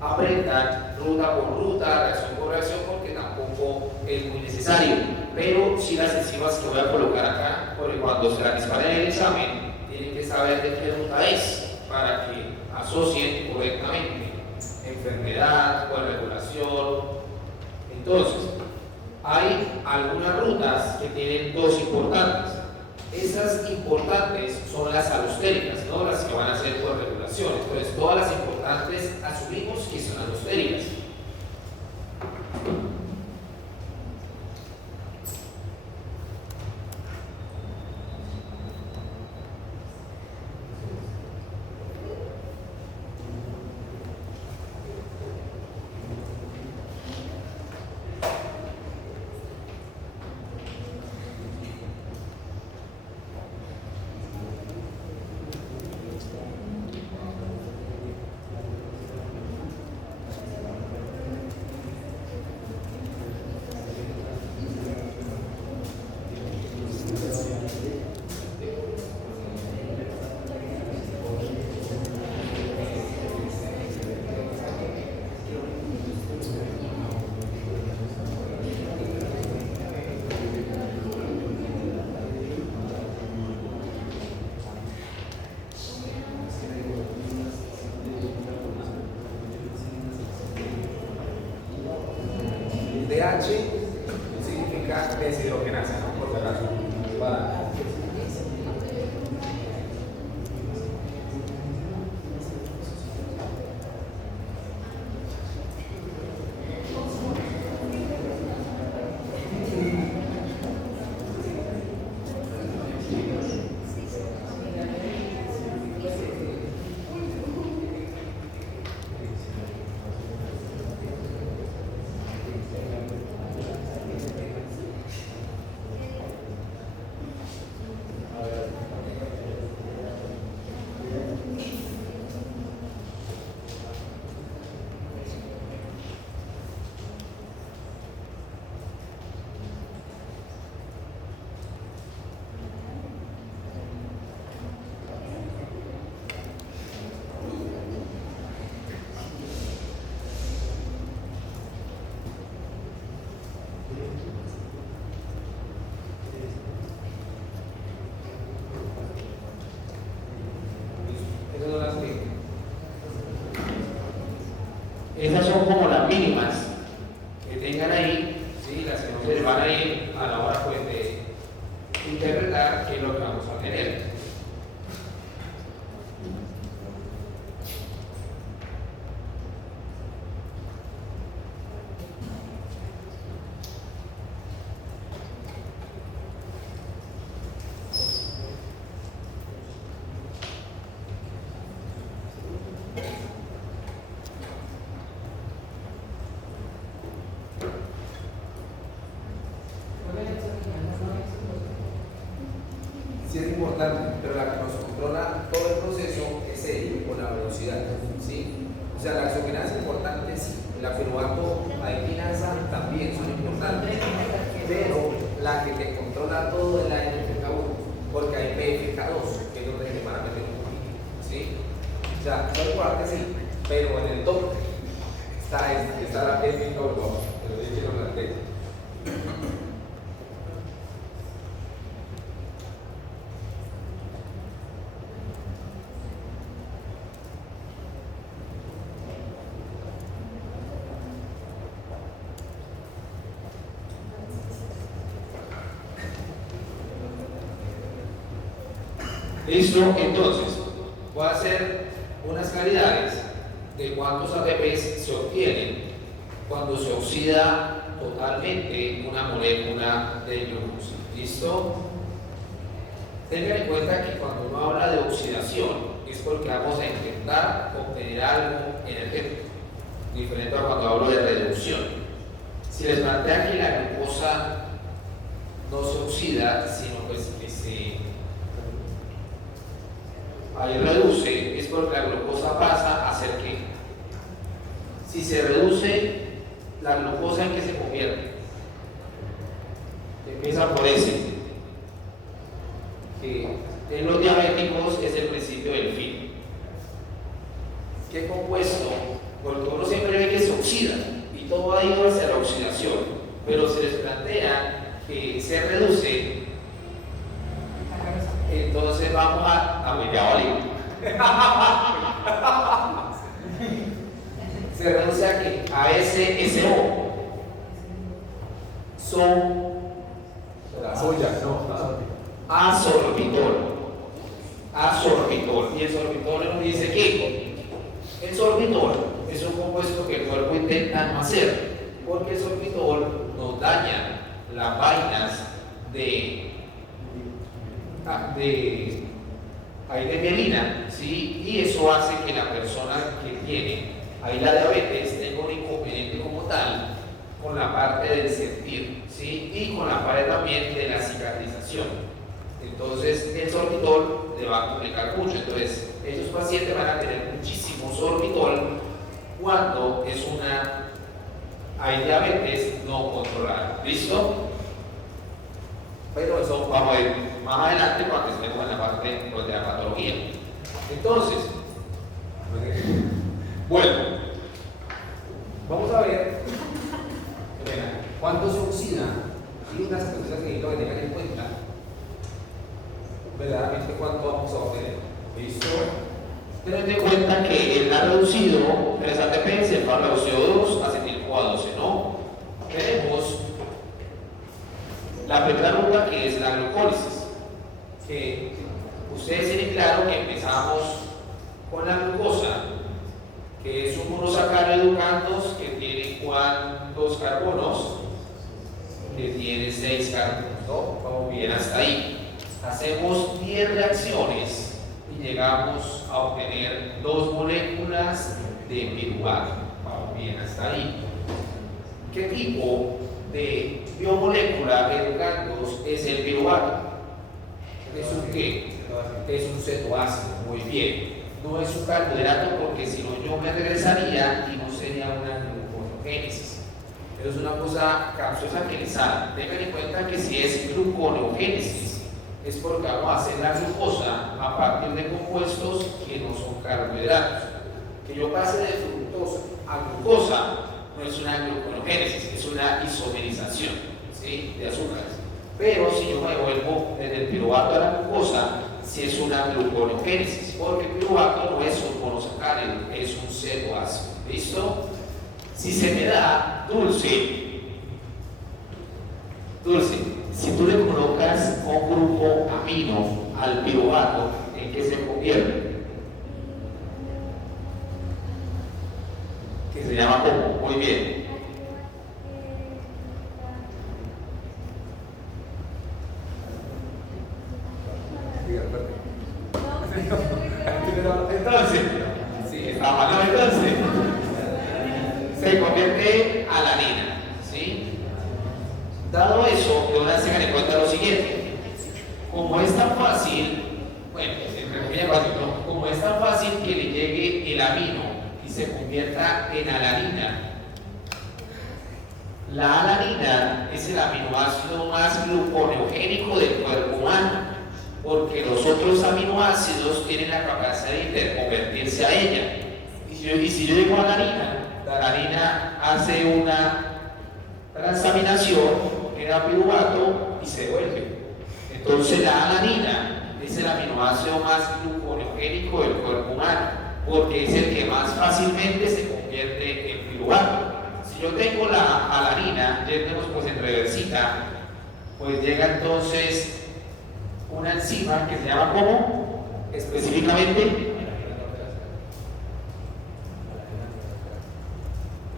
aprendan ruta por ruta, reacción por reacción, porque tampoco es muy necesario. Pero sí las enzimas que voy a colocar acá, porque cuando se las disparen en el examen, tienen que saber de qué ruta es, para que asocien correctamente enfermedad, regulación. Entonces, hay algunas rutas que tienen 2 importantes. Esas importantes son las alostéricas, ¿no? Las que van a ser por regulación. Entonces, todas las importantes asumimos que son alostéricas. DH significa deshidrogenasa, ¿no? Por si acaso. sí es importante, pero la que nos controla todo el proceso es ella, con la velocidad, ¿sí? O sea, la oxogenasa es importante, sí, la piruvato, la equinasa también son importantes, pero la que te controla todo es la NPK1, porque hay PFK2, que es donde te van a meter un poquito, ¿sí? O sea, son importantes, sí, pero en el top está la PFK1, pero de hecho no la tengo. Listo, entonces voy a hacer unas claridades de cuántos ATPs se obtienen cuando se oxida totalmente una molécula de glucosa. ¿Listo? Tengan en cuenta que cuando uno habla de oxidación es porque vamos a intentar obtener algo energético, diferente a cuando hablo de reducción. Si les plantean que la glucosa no se oxida, sino pues que ahí reduce, es porque la glucosa pasa a ser ¿qué? Si se reduce, la glucosa en qué se convierte. Empieza por ese, que en los diabéticos es el principio del fin. ¿Qué compuesto? Porque uno siempre ve que se oxida y todo va a ir hacia la oxidación, pero se les plantea que se reduce. Entonces vamos ya valí. Se reduce a ¿qué? A SO. Asorbitol. Y el sorbitol nos dice que el sorbitol es un compuesto que el cuerpo intenta no hacer, porque el sorbitol nos daña las vainas de mielina, ¿sí? Y eso hace que la persona que tiene ahí la diabetes tenga un inconveniente como tal con la parte del sentir, ¿sí? Y con la parte también de la cicatrización. Entonces el sorbitol le va a complicar mucho. Entonces esos pacientes van a tener muchísimo sorbitol cuando hay diabetes no controlada. ¿Listo? Pero eso vamos a ver más adelante cuando estemos en la parte de la patología. Entonces, bueno, vamos a ver cuánto se oxida y unas cosas que tengan en cuenta verdaderamente cuánto vamos a obtener. ¿Listo? tened en cuenta que él ha reducido 3 ATP, se ha reducido 2 acetil-CoA12, ¿no? Tenemos la primera ruta que es la glucólisis, que ustedes tienen claro que empezamos con la glucosa, que es un monosacárido educandos que tiene ¿cuántos carbonos? Que tiene 6 carbonos, ¿no? Vamos bien hasta ahí. Hacemos 10 reacciones y llegamos a obtener 2 moléculas de piruvato. Vamos bien hasta ahí. ¿Qué tipo de biomolécula educandos es el piruvato? ¿Es un qué? Es un cetoácido. Muy bien. No es un carbohidrato porque si no yo me regresaría y no sería una gluconeogénesis. Pero es una cosa capciosa que les sale. Tengan en cuenta que si es gluconeogénesis es porque vamos a hacer la glucosa a partir de compuestos que no son carbohidratos. Que yo pase de fructosa a glucosa no es una gluconeogénesis, es una isomerización, ¿sí? De azúcares. Pero si yo me vuelvo desde el piruvato a la glucosa, si es una gluconeogénesis, porque el piruvato no es un monosacárido, es un cetoácido. ¿Listo? Si se me da dulce, si tú le colocas un grupo amino al piruvato, ¿en qué se convierte? Que se llama como, muy bien. Entonces, sí, está mal, entonces se convierte a la alanina, ¿sí? Dado eso, de una se dan en cuenta lo siguiente: como es tan fácil, bueno, entre comillas fácil, ¿no? Como es tan fácil que le llegue el amino y se convierta en alanina, la alanina es el aminoácido más gluconeogénico del cuerpo humano, porque los otros aminoácidos tienen la capacidad de interconvertirse a ella. Y si yo digo alanina, la alanina hace una transaminación, genera piruvato y se vuelve. Entonces la alanina es el aminoácido más gluconeogénico del cuerpo humano, porque es el que más fácilmente se convierte en piruvato. Si yo tengo la alanina, yéndonos pues en reversita, pues llega entonces una enzima que se llama ¿cómo? Específicamente.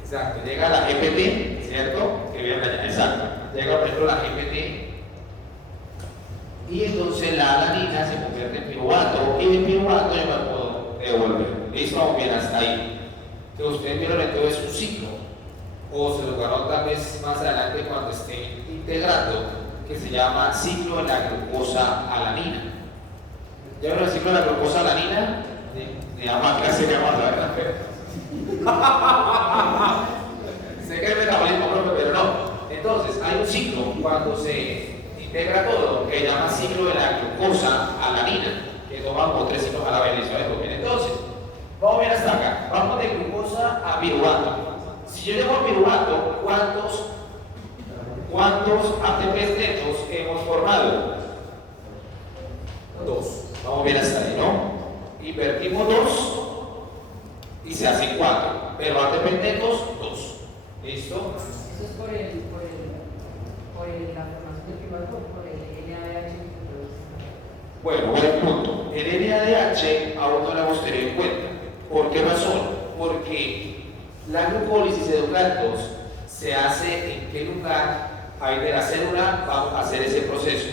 Exacto, llega la GPT, ¿cierto? Que viene allá, exacto. Llega por ejemplo la GPT y entonces la alanina se convierte en piruvato y el piruvato yo me puedo devolver. ¿Listo? Vamos bien hasta ahí. Que ustedes vieron entonces un ciclo, o se lo darán tal vez más adelante cuando estén integrando, que se llama ciclo de la glucosa alanina. ¿Ya vieron el ciclo de la glucosa alanina? Se llama clase de más, ¿verdad? Sé que es metabolismo propio, pero no. Entonces, hay un ciclo cuando se integra todo que se llama ciclo de la glucosa alanina, que toma como 3 ciclos a la vez. Entonces, vamos bien hasta acá. Vamos de glucosa a piruvato. Si yo llego a piruvato, ¿cuántos ATPs netos hemos formado? 2. Vamos bien hasta ahí, ¿no? Invertimos 2 y se hacen 4, pero ATP netos 2. ¿Listo? Eso es por la formación del piruvato, por el NADH. Bueno, buen punto. El NADH aún no lo hemos tenido en cuenta. ¿Por qué razón? Porque la glucólisis de eucariotos se hace en qué lugar ahí de la célula vamos a hacer ese proceso.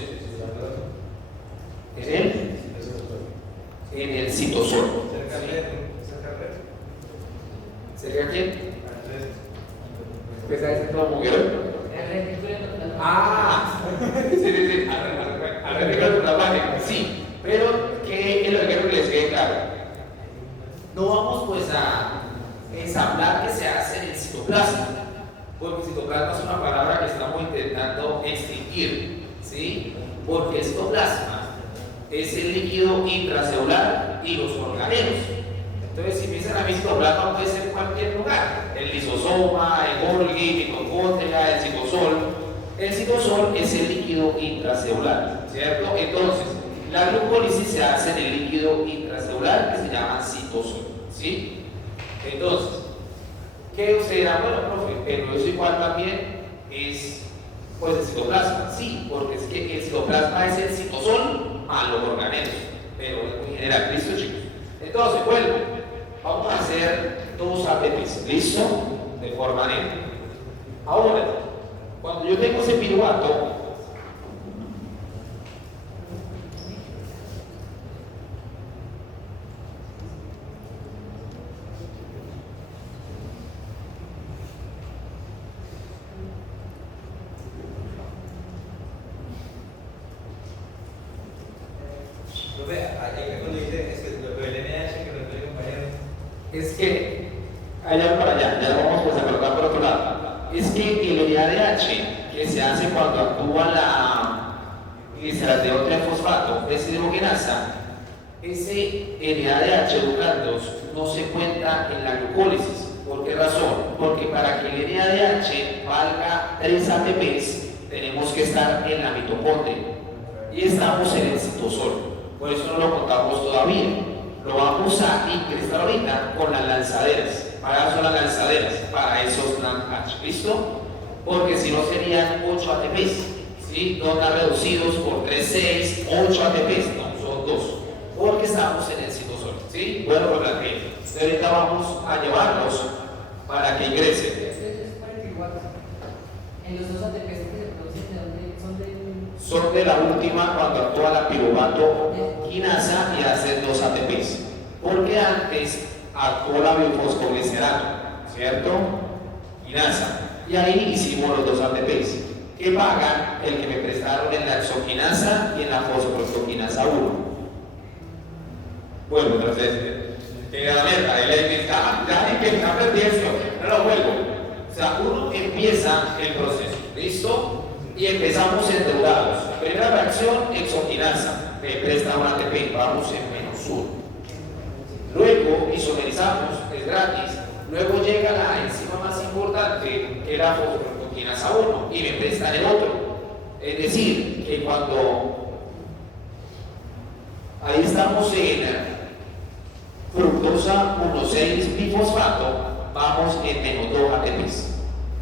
En el citosol. ¿Cerca de quién? ¿Empieza a decir todo mujer? El retículo endotelial. Ah, sí. Al retículo endotelial, sí. Pero que es lo que quiero que les quede claro. No vamos pues a ensamblar que se hace en el citoplasma, porque el citoplasma es una palabra que estamos intentando extinguir, ¿sí? Porque el citoplasma es el líquido intracelular y los organelos. Entonces, si piensan a mí, citoplasma puede ser cualquier lugar: el lisosoma, el Golgi, mitocondria, el citosol. El citosol es el líquido intracelular, ¿cierto? Entonces, la glucólisis se hace en el líquido intracelular que se llama citosol, ¿sí? Entonces, ¿qué usted dirá? Bueno, profe, pero eso igual también es pues el citoplasma. Sí, porque es que el citoplasma es el citosol más los organelos, pero es muy general. ¿Listo, chicos? Entonces, bueno, vamos a hacer 2 ATPs, ¿listo? De forma neta. Ahora, cuando yo tengo ese piruvato, es que allá para allá, ya lo vamos a colocar por otro lado. Es que el NADH que se hace cuando actúa la gliceraldehído fosfato, deshidrogenasa, ese NADH eucariotos no se cuenta en la glucólisis. ¿Por qué razón? Porque para que el NADH valga 3 ATPs, tenemos que estar en la mitocondria y estamos en el citosol. Por eso no lo contamos todavía. Lo vamos a ingresar ahorita con las lanzaderas. Para eso son las lanzaderas, para esos NADH. ¿Listo? Porque si no serían 8 ATPs, ¿sí? No están reducidos por 3, 6, 8 ATPs, no, son 2. Porque estamos en el citosol, ¿sí? Bueno, por la que ahorita vamos a llevarlos para que ingresen. Eso es para el piruvato. En los 2 ATPs que se producen, ¿de dónde son? Son de la última cuando actúa la piruvato quinasa y hace 2 ATPs. Porque antes actuó la biofosfoglicerano, ¿cierto? Quinasa. Y ahí hicimos los 2 ATPs. Que pagan el que me prestaron en la exoquinasa y en la fosfo Vuelvo otra vez. La mierda, él dice, ya que está perdiendo, no lo vuelvo. O sea, uno empieza el proceso, ¿listo? Y empezamos endeudados. Primera reacción, exoquinasa, me presta un ATP, vamos en -1. Luego isomerizamos, es gratis. Luego llega la enzima más importante, que es la fosforoquinasa 1, y me prestan el otro. Es decir, que cuando ahí estamos en fructosa 1,6 bifosfato, vamos en -2 ATPs.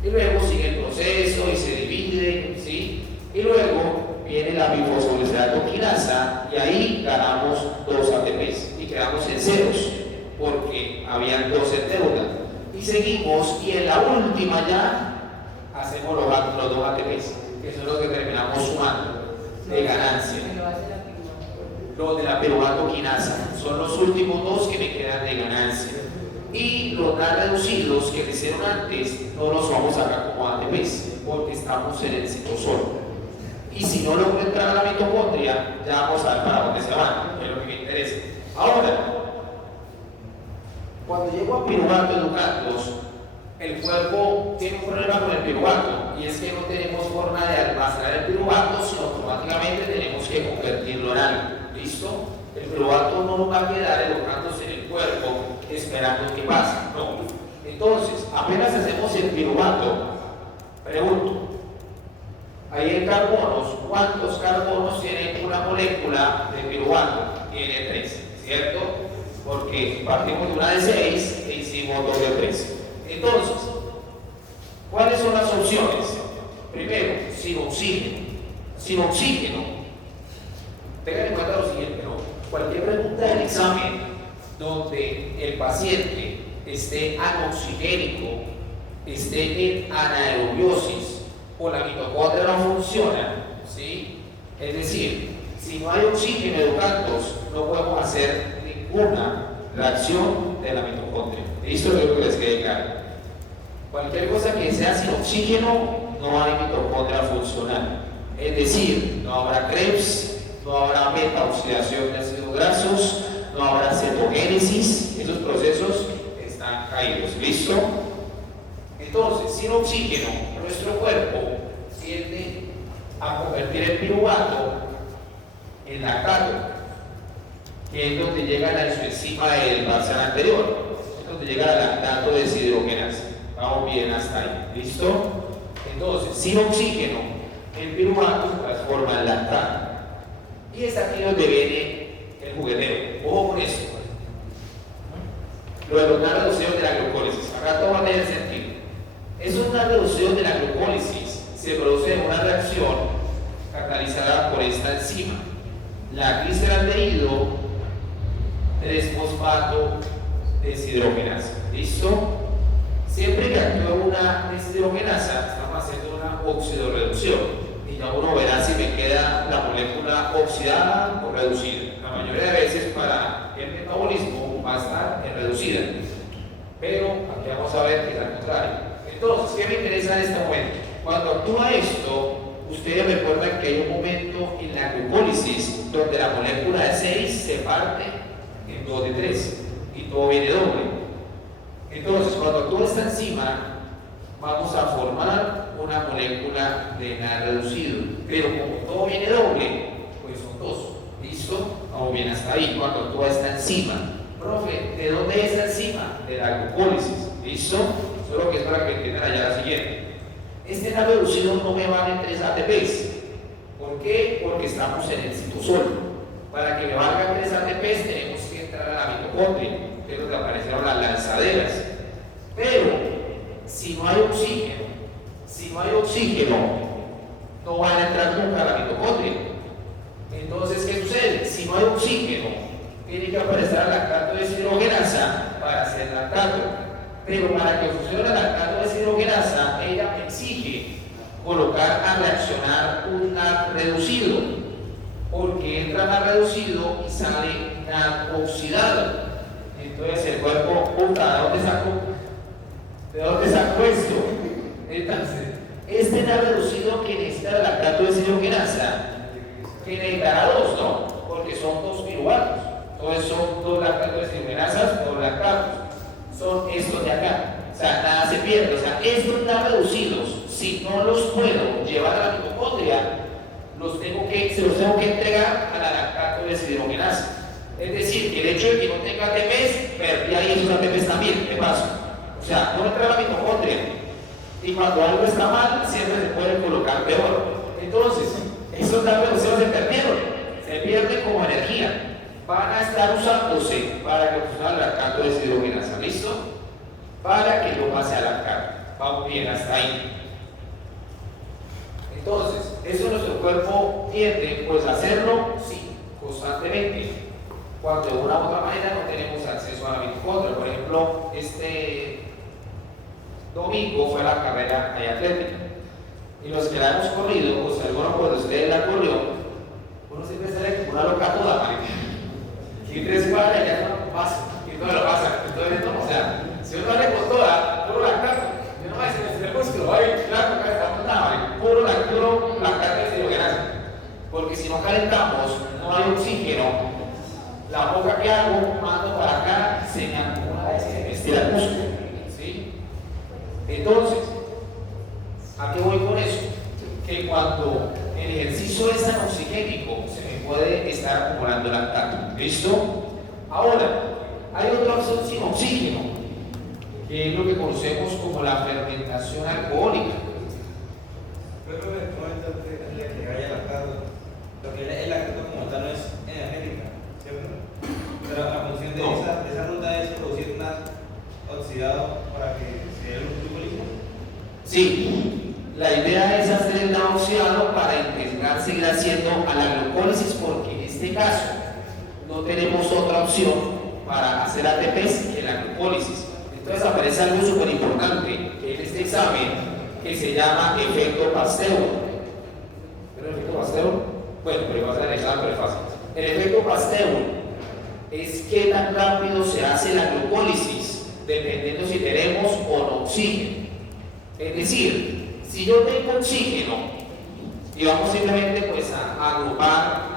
Y luego sigue el proceso y se divide, ¿sí? Y luego viene la bifosforilato-quinasa y ahí ganamos 2 ATPs y quedamos en ceros porque habían 2 en deuda. Y seguimos y en la última ya hacemos los 2 ATPs, que son los que terminamos sumando de ganancia. Los de la piruvato-quinasa son los últimos 2 que me quedan de ganancia. Y los NAD reducidos que me hicieron antes no los vamos a sacar como ATPs porque estamos en el citosol. Y si no logro entrar a la mitocondria, ya vamos a ver para dónde se van, que es lo que me interesa. Ahora, cuando llego a piruvato educandos, el cuerpo tiene un problema con el piruvato y es que no tenemos forma de almacenar el piruvato, sino automáticamente tenemos que convertirlo en algo. ¿Listo? El piruvato no nos va a quedar educándose en el cuerpo esperando que pase. No. Entonces, apenas hacemos el piruvato, pregunto, ahí en carbonos, ¿cuántos carbonos tiene una molécula de piruvato? Tiene 3, ¿cierto? Porque partimos de una de 6 e hicimos 2 de 3. Entonces, ¿cuáles son las opciones? Primero, sin oxígeno. Sin oxígeno. Tengan en cuenta lo siguiente, ¿no? Cualquier pregunta del examen donde el paciente esté anoxigénico, esté en anaerobiosis o la mitocondria no funciona, ¿sí? Es decir, si no hay oxígeno educandos, no podemos hacer ninguna reacción de la mitocondria. Esto es lo que les quede claro. Cualquier cosa que sea sin oxígeno, no hay mitocondria funcional. Es decir, no habrá Krebs, no habrá metaoxidación de ácidos grasos, no habrá cetogénesis, esos procesos están caídos. ¿Listo? Entonces, sin oxígeno, nuestro cuerpo tiende a convertir el piruvato en lactato, que es donde llega la isoenzima del parcial anterior, es donde llega el lactato deshidrogenasa. Vamos bien hasta ahí. ¿Listo? Entonces, sin oxígeno, el piruvato se transforma en lactato. Y es aquí donde viene el jugueteo. Ojo con eso. Lo de una reducción de la glucólisis. Acá todo va a tener sentido. Es una reducción de la glucólisis. Se produce en una reacción catalizada por esta enzima. La gliceraldehído 3-fosfato deshidrogenasa. ¿Listo? Siempre que actúa una deshidrogenasa, estamos haciendo una oxidorreducción. Y ya uno verá si me queda la molécula oxidada o reducida. La mayoría de veces para el metabolismo va a estar en reducida. Pero aquí vamos a ver que es al contrario. Entonces, ¿qué me interesa en este momento? Cuando actúa esto, ustedes recuerdan que hay un momento en la glucólisis donde la molécula de 6 se parte en 2 de 3 y todo viene doble. Entonces, cuando actúa esta enzima, vamos a formar una molécula de NAD reducido. Pero como todo viene doble, pues son 2. ¿Listo? Vamos bien hasta ahí. Cuando actúa esta enzima. Profe, ¿de dónde es esta enzima? De la glucólisis. ¿Listo? Solo que es para que entiendan allá la siguiente. Este NAD reducido no me vale 3 ATPs. ¿Por qué? Porque estamos en el citosol. Para que me valga 3 ATPs tenemos que entrar a la mitocondria, que es donde aparecieron las lanzaderas. Pero si no hay oxígeno, no van a entrar nunca a la mitocondria. Entonces, ¿qué sucede? Si no hay oxígeno, tiene que aparecer el lactato deshidrogenasa para hacer lactato. Pero para que funcione el lactato deshidrogenasa, ella exige colocar a reaccionar un NAD reducido, porque entra NAD reducido y sale NAD oxidado. Entonces el cuerpo, puta, ¿de dónde sacó? ¿De dónde sacó esto? Entonces, este NAD reducido que necesita el lactato deshidrogenasa, que necesitará 2, ¿no? Porque son 2 piruvatos. Todo eso son dos lactatos deshidrogenasas o lactatos. Son estos de acá. O sea, nada se pierde. O sea, estos están reducidos. Si no los puedo llevar a la mitocondria, se los tengo que entregar a la lactato deshidrogenasa. Es decir, que el hecho de que no tenga ATPs, perdí ahí esos ATPs también. ¿Qué pasa? O sea, no entra a la mitocondria. Y cuando algo está mal, siempre se puede colocar peor. Entonces, esos datos se perdieron. Se pierden como energía. Van a estar usándose para que funcione la lactato deshidrogenasa. ¿Listo? Para que lo pase a lactato. Vamos bien hasta ahí. Entonces, eso nuestro cuerpo tiende pues a hacerlo, sí, constantemente. Cuando de una u otra manera no tenemos acceso a la mitocondria. Por ejemplo, este domingo fue la carrera de atlética. Y los que la hemos corrido, pues alguno cuando ustedes la corrió, uno siempre sale como una loca toda, marica. Y 3 cuadras ya no pasa, y todo lo pasa. Entonces, no, o sea, si uno sale con toda, puro lactato, yo no voy a decir el músculo, ay, claro, acá estamos nada, puro lactato deshidrogenasa. Porque si no calentamos, no hay oxígeno, la boca que hago, mando para acá, se me acumula, se me estira el músculo. ¿Sí? Entonces, ¿a qué voy con eso? Que cuando el ejercicio es anoxigénico, se me puede estar acumulando lactato. ¿Listo? Ahora, hay otra opción sin oxígeno, que es lo que conocemos como la fermentación alcohólica. Pero en un momento antes de que haya lactato, lo que el lactato como tal no es energética, ¿cierto? Pero la función de esa ruta es producir más oxidado para que se dé el glucólisis. Sí, la idea es hacer el nado oxidado para intentar seguir haciendo a la glucólisis, porque en este caso no tenemos otra opción para hacer ATPs que la glucólisis. Entonces aparece algo súper importante en este examen que se llama efecto Pasteur. ¿Pero el efecto Pasteur? Bueno, pero va a ser el examen, pero es fácil. El efecto Pasteur es qué tan rápido se hace la glucólisis, dependiendo si tenemos o no oxígeno. Es decir, si yo tengo oxígeno y vamos simplemente pues a agrupar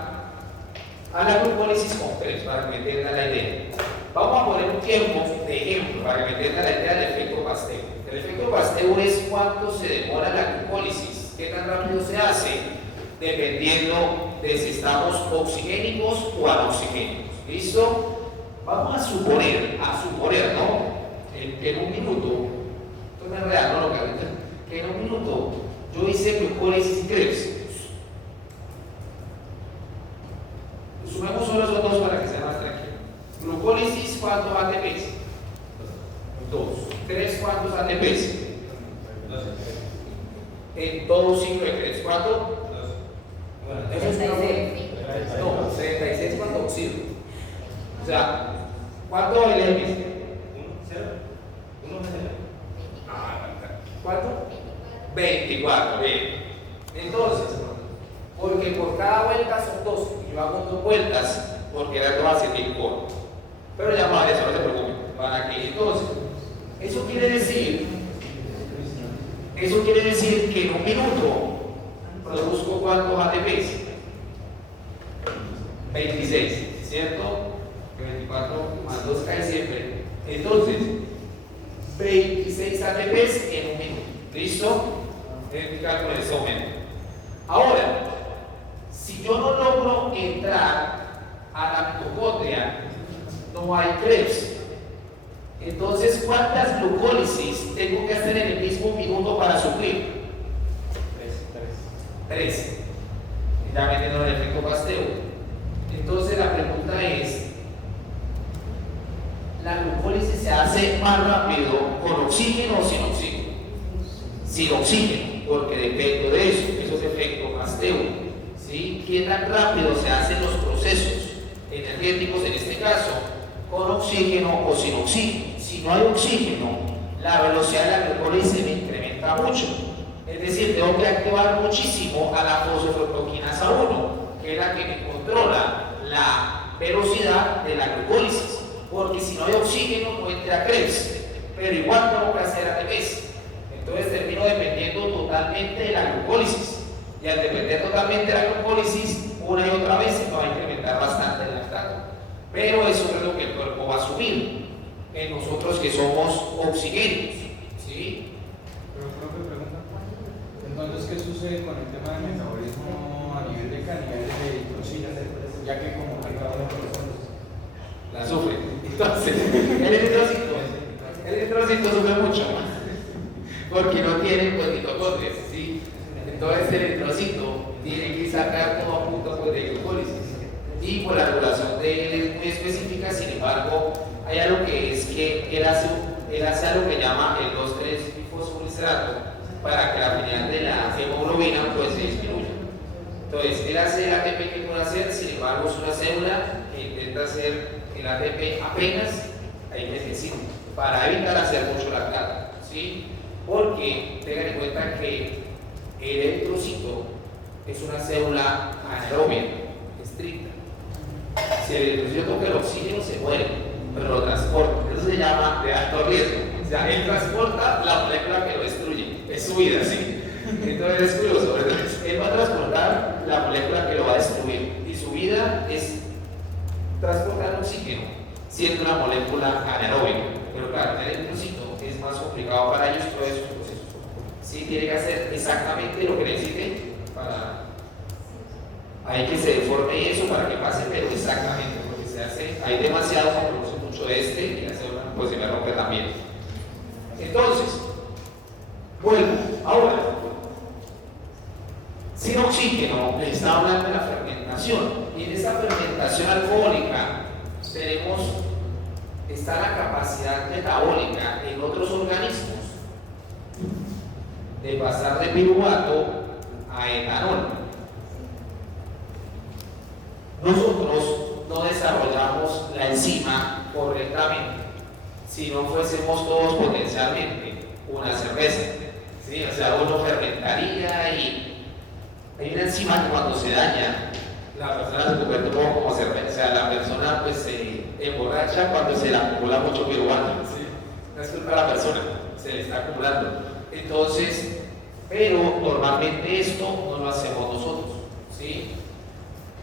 a la glucólisis con 3 para que me entiendan la idea. Vamos a poner un tiempo de ejemplo para que me entiendan la idea del efecto Pasteur. El efecto Pasteur es cuánto se demora la glucólisis, qué tan rápido se hace, dependiendo de si estamos oxigénicos o anoxigénicos. ¿Listo? Vamos a suponer, ¿no? Que en un minuto, esto no es real, ¿no? Que en un minuto yo hice glucólisis y Krebs. Sumemos solo esos dos para que sea más tranquilo. Glucólisis, ¿cuántos ATPs? 2. Krebs, ¿cuántos ATPs? En todo ciclo de Krebs, ¿cuánto? Bueno, Eso es una buena. No, 36 cuando oxido. O sea, ¿cuánto el X? 1, 0, 1, 0. ¿Cuánto? 24, bien. Entonces, porque por cada vuelta son 2, y yo hago 2 vueltas, porque era 2 acetilcohol. Pero ya para eso, no se preocupen. Para que entonces, eso quiere decir que en un minuto produzco ¿cuántos ATPs? 26, ¿cierto? 24 más 2 cae siempre. Entonces, 26 ATPs en un minuto. ¿Listo? Identificar con ese aumento. Ahora, si yo no logro entrar a la mitocondria, no hay Krebs. Entonces, ¿cuántas glucólisis tengo que hacer en el mismo minuto para suplir? 3. Ya metiendo el efecto Pasteur. Entonces, la pregunta es: ¿la glucólisis se hace más rápido con oxígeno o sin oxígeno? Sin oxígeno, porque depende de eso, es efecto Pasteur. ¿Sí? ¿Qué tan rápido se hacen los procesos energéticos en este caso? ¿Con oxígeno o sin oxígeno? Si no hay oxígeno, la velocidad de la glucólisis se me incrementa mucho. Es decir, tengo que activar muchísimo a la fosfofructoquinasa 1, que es la que me controla la velocidad de la glucólisis. Porque si no hay oxígeno, no entra Krebs, pero igual tengo que hacer ATPs. Entonces termino dependiendo totalmente de la glucólisis. Y al depender totalmente de la glucólisis, una y otra vez se va a incrementar bastante el lactato. Pero en nosotros que somos oxigénicos, ¿sí? Pero profe, pregunta. Entonces, ¿qué sucede con el tema del metabolismo a nivel de cantidad de eritrocitos? Ya que como que cada uno La sufre. Entonces, el eritrocito sufre mucho más, porque no tiene pues mitocondrias, ¿sí? Entonces el eritrocito tiene que sacar todo a punto pues, de glucólisis. Y por la regulación de él es muy específica, sin embargo, hay algo que es que él hace algo que llama el 2,3-bifosfoglicerato para que la afinidad de la hemoglobina pues se disminuya. Entonces, él hace el ATP que puede hacer, sin embargo, es una célula que intenta hacer el ATP apenas ahí necesita para evitar hacer mucho lactato, ¿sí? Porque tengan en cuenta que el eritrocito es una célula anaerobia, estricta. Si el eritrocito toca el oxígeno, se muere, pero lo transporta. Eso se llama de alto riesgo. O sea, él transporta la molécula que lo destruye. Es su vida, ¿sí? Entonces es curioso, ¿verdad? Él va a transportar la molécula que lo va a destruir. Y su vida es transportar oxígeno, siendo una molécula anaeróbica. Pero claro, el eritrocito es más complicado para ellos todos esos procesos. Sí, tiene que hacer exactamente lo que necesite para. Hay que se deforme eso para que pase, pero exactamente, porque se hace, hay demasiado, se produce mucho de este y la célula pues se me rompe también. Entonces, bueno, ahora, sin oxígeno, les estaba hablando de la fermentación, y en esta fermentación alcohólica está la capacidad metabólica en otros organismos de pasar de piruvato a etanol. Nosotros no desarrollamos la enzima correctamente si no fuésemos todos potencialmente una cerveza, ¿sí? O sea, uno fermentaría y hay una enzima que cuando se daña la persona se convierte un poco como cerveza, o sea, la persona pues se emborracha cuando se le acumula mucho piruvato, ¿sí? No es culpa de la persona, se le está acumulando. Entonces, pero normalmente esto no lo hacemos nosotros, ¿sí?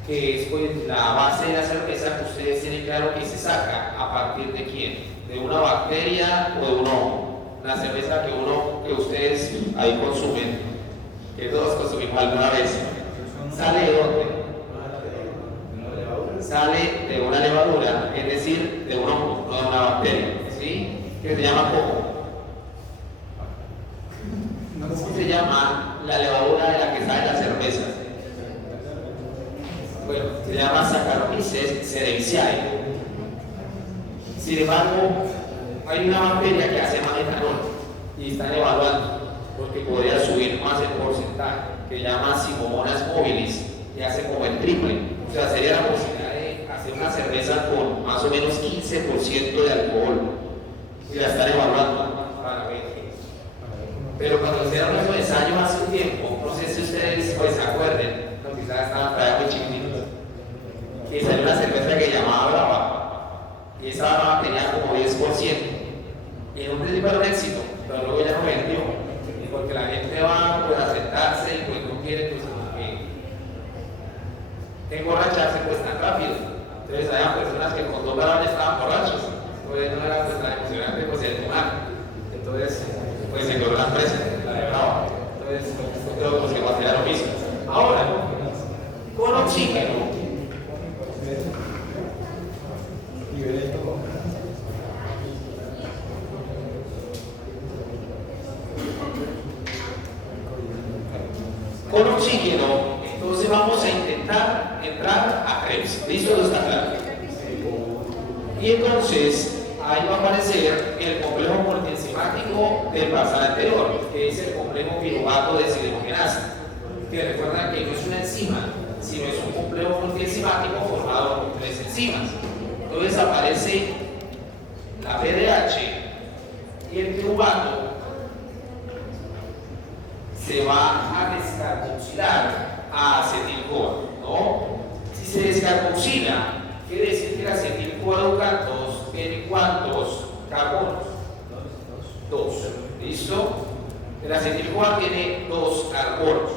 Que es pues la base de la cerveza que ustedes tienen claro que se saca a partir de quién, de una bacteria o de un hongo. Una cerveza que ustedes ahí consumen, que todos consumimos alguna vez, ¿sale de dónde? Sale de una levadura, es decir, de un hongo, no de una bacteria, ¿sí? Que se llama ¿cómo? ¿Cómo se llama la levadura de la que sale la cerveza? Bueno, se llama Saccharomyces cerevisiae. Sin embargo, hay una bacteria que hace más etanol y están evaluando porque podría subir más el porcentaje, que se llama Pseudomonas mobilis, y hace como el triple. O sea, sería la posibilidad de hacer una cerveza con más o menos 15% de alcohol y la están evaluando para ver. Pero cuando hicieron esos ensayos hace un tiempo, no sé si ustedes pues se acuerden, no, quizás estaban todavía muy chiquititos, que salió una cerveza que llamaba Brava, y esa Brava tenía como 10%, y en un principio era un éxito, pero luego ya no vendió, y porque la gente va pues a sentarse y pues no quiere pues como que emborracharse pues tan rápido. Entonces había personas que con 2 balones estaban borrachos, pues no era pues tan emocionante pues el tomar. Entonces pues se quedó la empresa, la de Brava. Entonces yo creo pues, que va a ser lo mismo. Ahora, con oxígeno, con oxígeno, entonces vamos a intentar entrar a Krebs. ¿Listo? ¿Lo está claro? Y entonces ahí va a aparecer el complejo multienzimático del pasado anterior, que es el complejo piruvato deshidrogenasa, que recuerdan que no es una enzima, sino es un complejo multienzimático formado por 3 enzimas. Entonces aparece la PDH y el piruvato se va a descarboxilar a acetil-CoA, ¿no? Si se descarboxila, quiere decir que el acetil-CoA Ducantos tiene ¿cuántos carbonos? 2. ¿Listo? El acetil-CoA tiene 2 carbonos.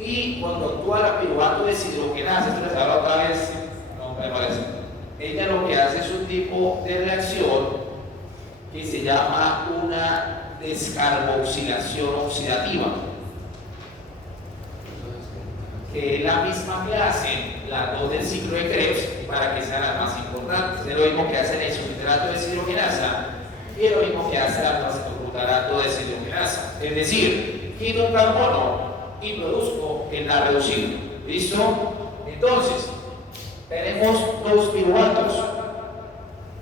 Y cuando actúa la piruvato deshidrogenasa, esto les hablo otra vez, no me parece. Ella lo que hace es un tipo de reacción que se llama una descarboxilación oxidativa, que es la misma que hacen las dos del ciclo de Krebs para que sean las más importantes. Es lo mismo que hacen el isocitrato de deshidrogenasa y es lo mismo que hace el alfa-cetoglutarato de deshidrogenasa. Es decir, quito un carbono y produzco el NAD reducido. ¿Listo? Entonces, tenemos dos piruvatos.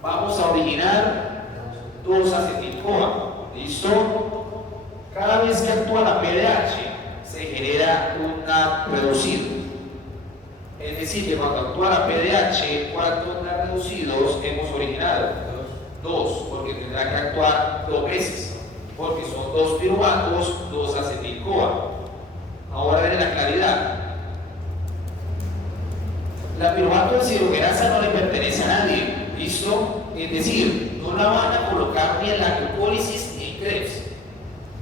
Vamos a originar 2-acetil-CoA. ¿Listo? Cada vez que actúa la PDH, se genera un NAD reducido. Es decir, que cuando actúa la PDH, ¿cuántos NAD reducidos hemos originado? Dos, porque tendrá que actuar dos veces, porque son dos piruvatos, 2-acetil-CoA. Ahora ven la claridad. La piruvato de deshidrogenasa no le pertenece a nadie, ¿listo? Es decir, no la van a colocar ni en la glucólisis ni en Krebs,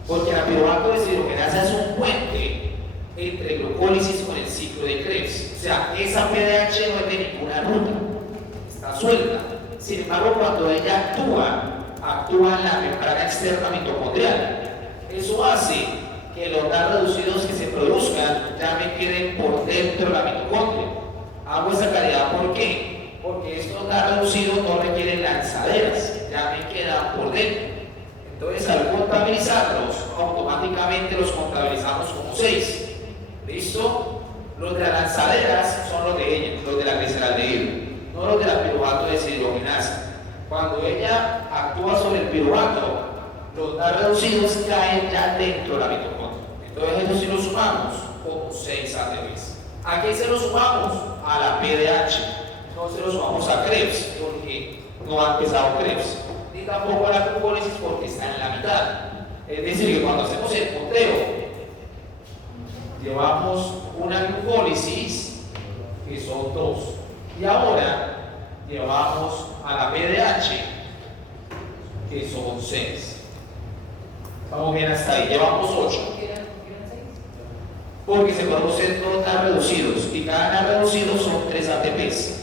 porque la piruvato de deshidrogenasa es un puente entre glucólisis con el ciclo de Krebs. O sea, esa PDH no es de ninguna ruta, está suelta. Sin embargo, cuando ella actúa en la membrana externa mitocondrial. Eso hace que los NAD reducidos que se produzcan ya me queden por dentro de la mitocondria. Hago esa calidad, ¿por qué? Porque estos NAD reducidos no requieren lanzaderas, ya me quedan por dentro. Entonces, al contabilizarlos, automáticamente los contabilizamos como 6. ¿Listo? Los de las lanzaderas son los de ella, los de la gliceraldehído, no los de la piruvato de deshidrogenasa. Cuando ella actúa sobre el piruvato, los NAD reducidos caen ya dentro de la mitocondria. Entonces, eso sí lo sumamos como 6 ATPs. ¿A qué se lo sumamos? A la PDH. No se lo sumamos a Krebs, porque no ha empezado Krebs, ni tampoco a la glucólisis, porque está en la mitad. Es decir, que cuando hacemos el conteo, llevamos una glucólisis, que son 2, y ahora llevamos a la PDH, que son 6. Vamos bien hasta ahí, llevamos 8. Porque se producen 2 NAD reducidos, y cada NAD reducido son 3 ATPs.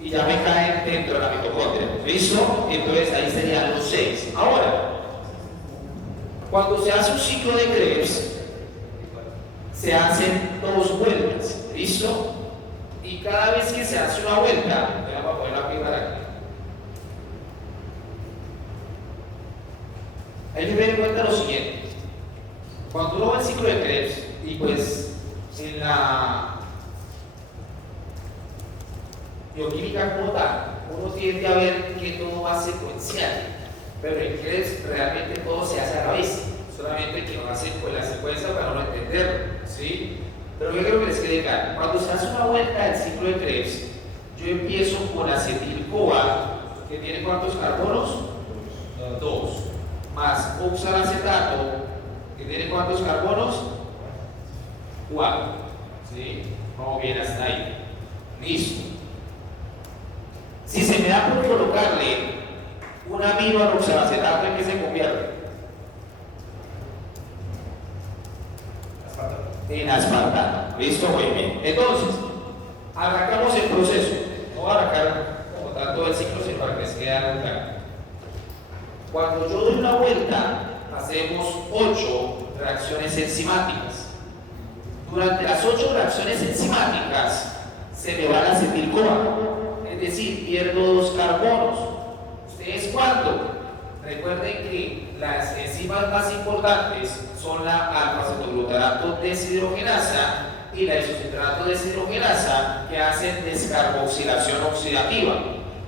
Y ya me caen dentro de la mitocondria. ¿Listo? Entonces ahí serían los 6. Ahora, cuando se hace un ciclo de Krebs, se hacen 2 vueltas. ¿Listo? Y cada vez que se hace una vuelta, vamos a poner la píldora aquí. Hay que tener en cuenta lo siguiente. Cuando uno va al ciclo de Krebs, y pues en la bioquímica como tal, uno tiende a ver que todo va secuencial, pero en Krebs realmente todo se hace a la vez, solamente que no hace pues, la secuencia para no entenderlo, ¿sí? Pero yo creo que les quede claro, cuando se hace una vuelta del ciclo de Krebs, yo empiezo con acetil-CoA, que tiene ¿cuántos carbonos? 2, más oxalacetato, que tiene ¿cuántos carbonos? 4. ¿Sí? Vamos bien hasta ahí. Listo. Si se me da por colocarle un amino al oxalacetato, ¿en qué se convierte? En aspartato. ¿Listo? Muy bien. Entonces, arrancamos el proceso. No voy a arrancar como tanto el ciclo, sino para que les quede algo claro. Cuando yo doy una vuelta, hacemos 8 reacciones enzimáticas. Durante las 8 reacciones enzimáticas se me va el acetil-CoA, es decir, pierdo 2 carbonos. ¿Ustedes cuándo? Recuerden que las enzimas más importantes son la alfa-cetoglutarato deshidrogenasa y la isocitrato deshidrogenasa, que hacen descarboxilación oxidativa.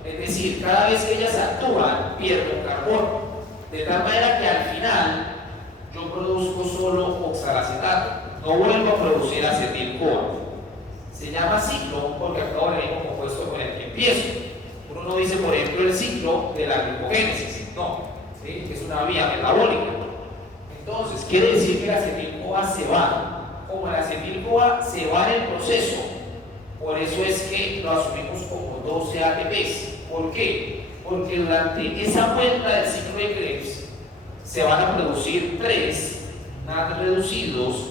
Es decir, cada vez que ellas actúan, pierdo un carbono. De tal manera que al final yo produzco solo oxalacetato. No vuelvo a producir acetil-CoA. Se llama ciclo porque acabo el mismo compuesto con el que empiezo. Uno no dice, por ejemplo, el ciclo de la glucogénesis. No, ¿sí? Es una vía metabólica. Entonces, quiere decir que el acetil-CoA se va. Como el acetil-CoA se va en el proceso, por eso es que lo asumimos como 12 ATPs. ¿Por qué? Porque durante esa vuelta del ciclo de Krebs se van a producir 3 NAD reducidos,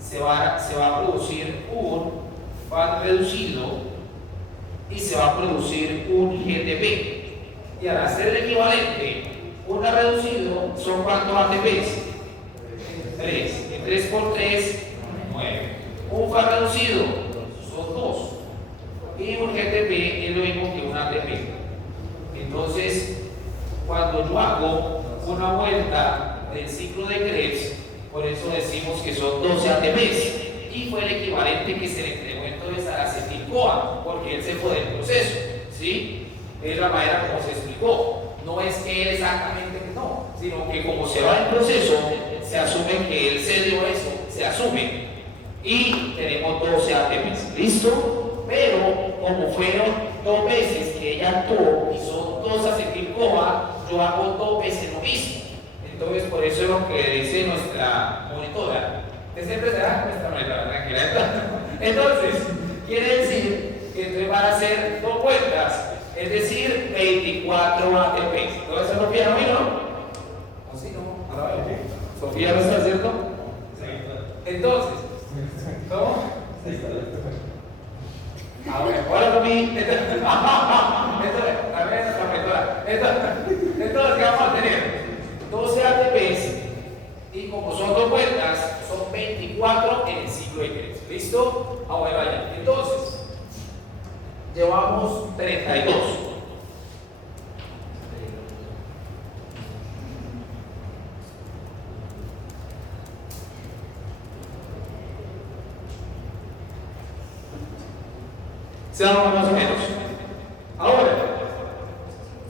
se va a producir un FAT reducido y se va a producir un GTP. Y al hacer el equivalente, Un reducido son ¿cuántos ATPs? 3. 3 por 3, 9. Un FA reducido son 2. Y un GTP es lo mismo que un ATP. Entonces, cuando yo hago una vuelta del ciclo de Krebs, por eso decimos que son 12 ATPs. Y fue el equivalente que se le entregó entonces a la acetil-CoA, porque él se fue del proceso. ¿Sí? Es la manera como se explicó. No es que él exactamente no, sino que como se va el proceso, se asume que él se dio eso, se asume. Y tenemos 12 ATPs. ¿Listo? Pero como fueron 2 veces que ella actuó y son 2 acetil-CoA, yo hago 2 veces lo mismo. Entonces, por eso es lo que dice nuestra monitora. Siempre será nuestra monitora, tranquila. Entonces, quiere decir que entonces van a ser 2 vueltas, es decir, 24 ATPs. ¿Todo eso Sofía no vino? ¿O sí, no? Ahora veo. ¿Sofía no está cierto? Entonces, ¿cómo? Ahora para mí, entonces, a ver, nuestra monitora. Entonces, ¿qué vamos a tener? 12 ATPs y como son 2 vueltas, son 24 en el ciclo de Krebs. ¿Listo? Ah, bueno, vaya. Entonces, llevamos 32. ¿Se dan más o menos? Ahora,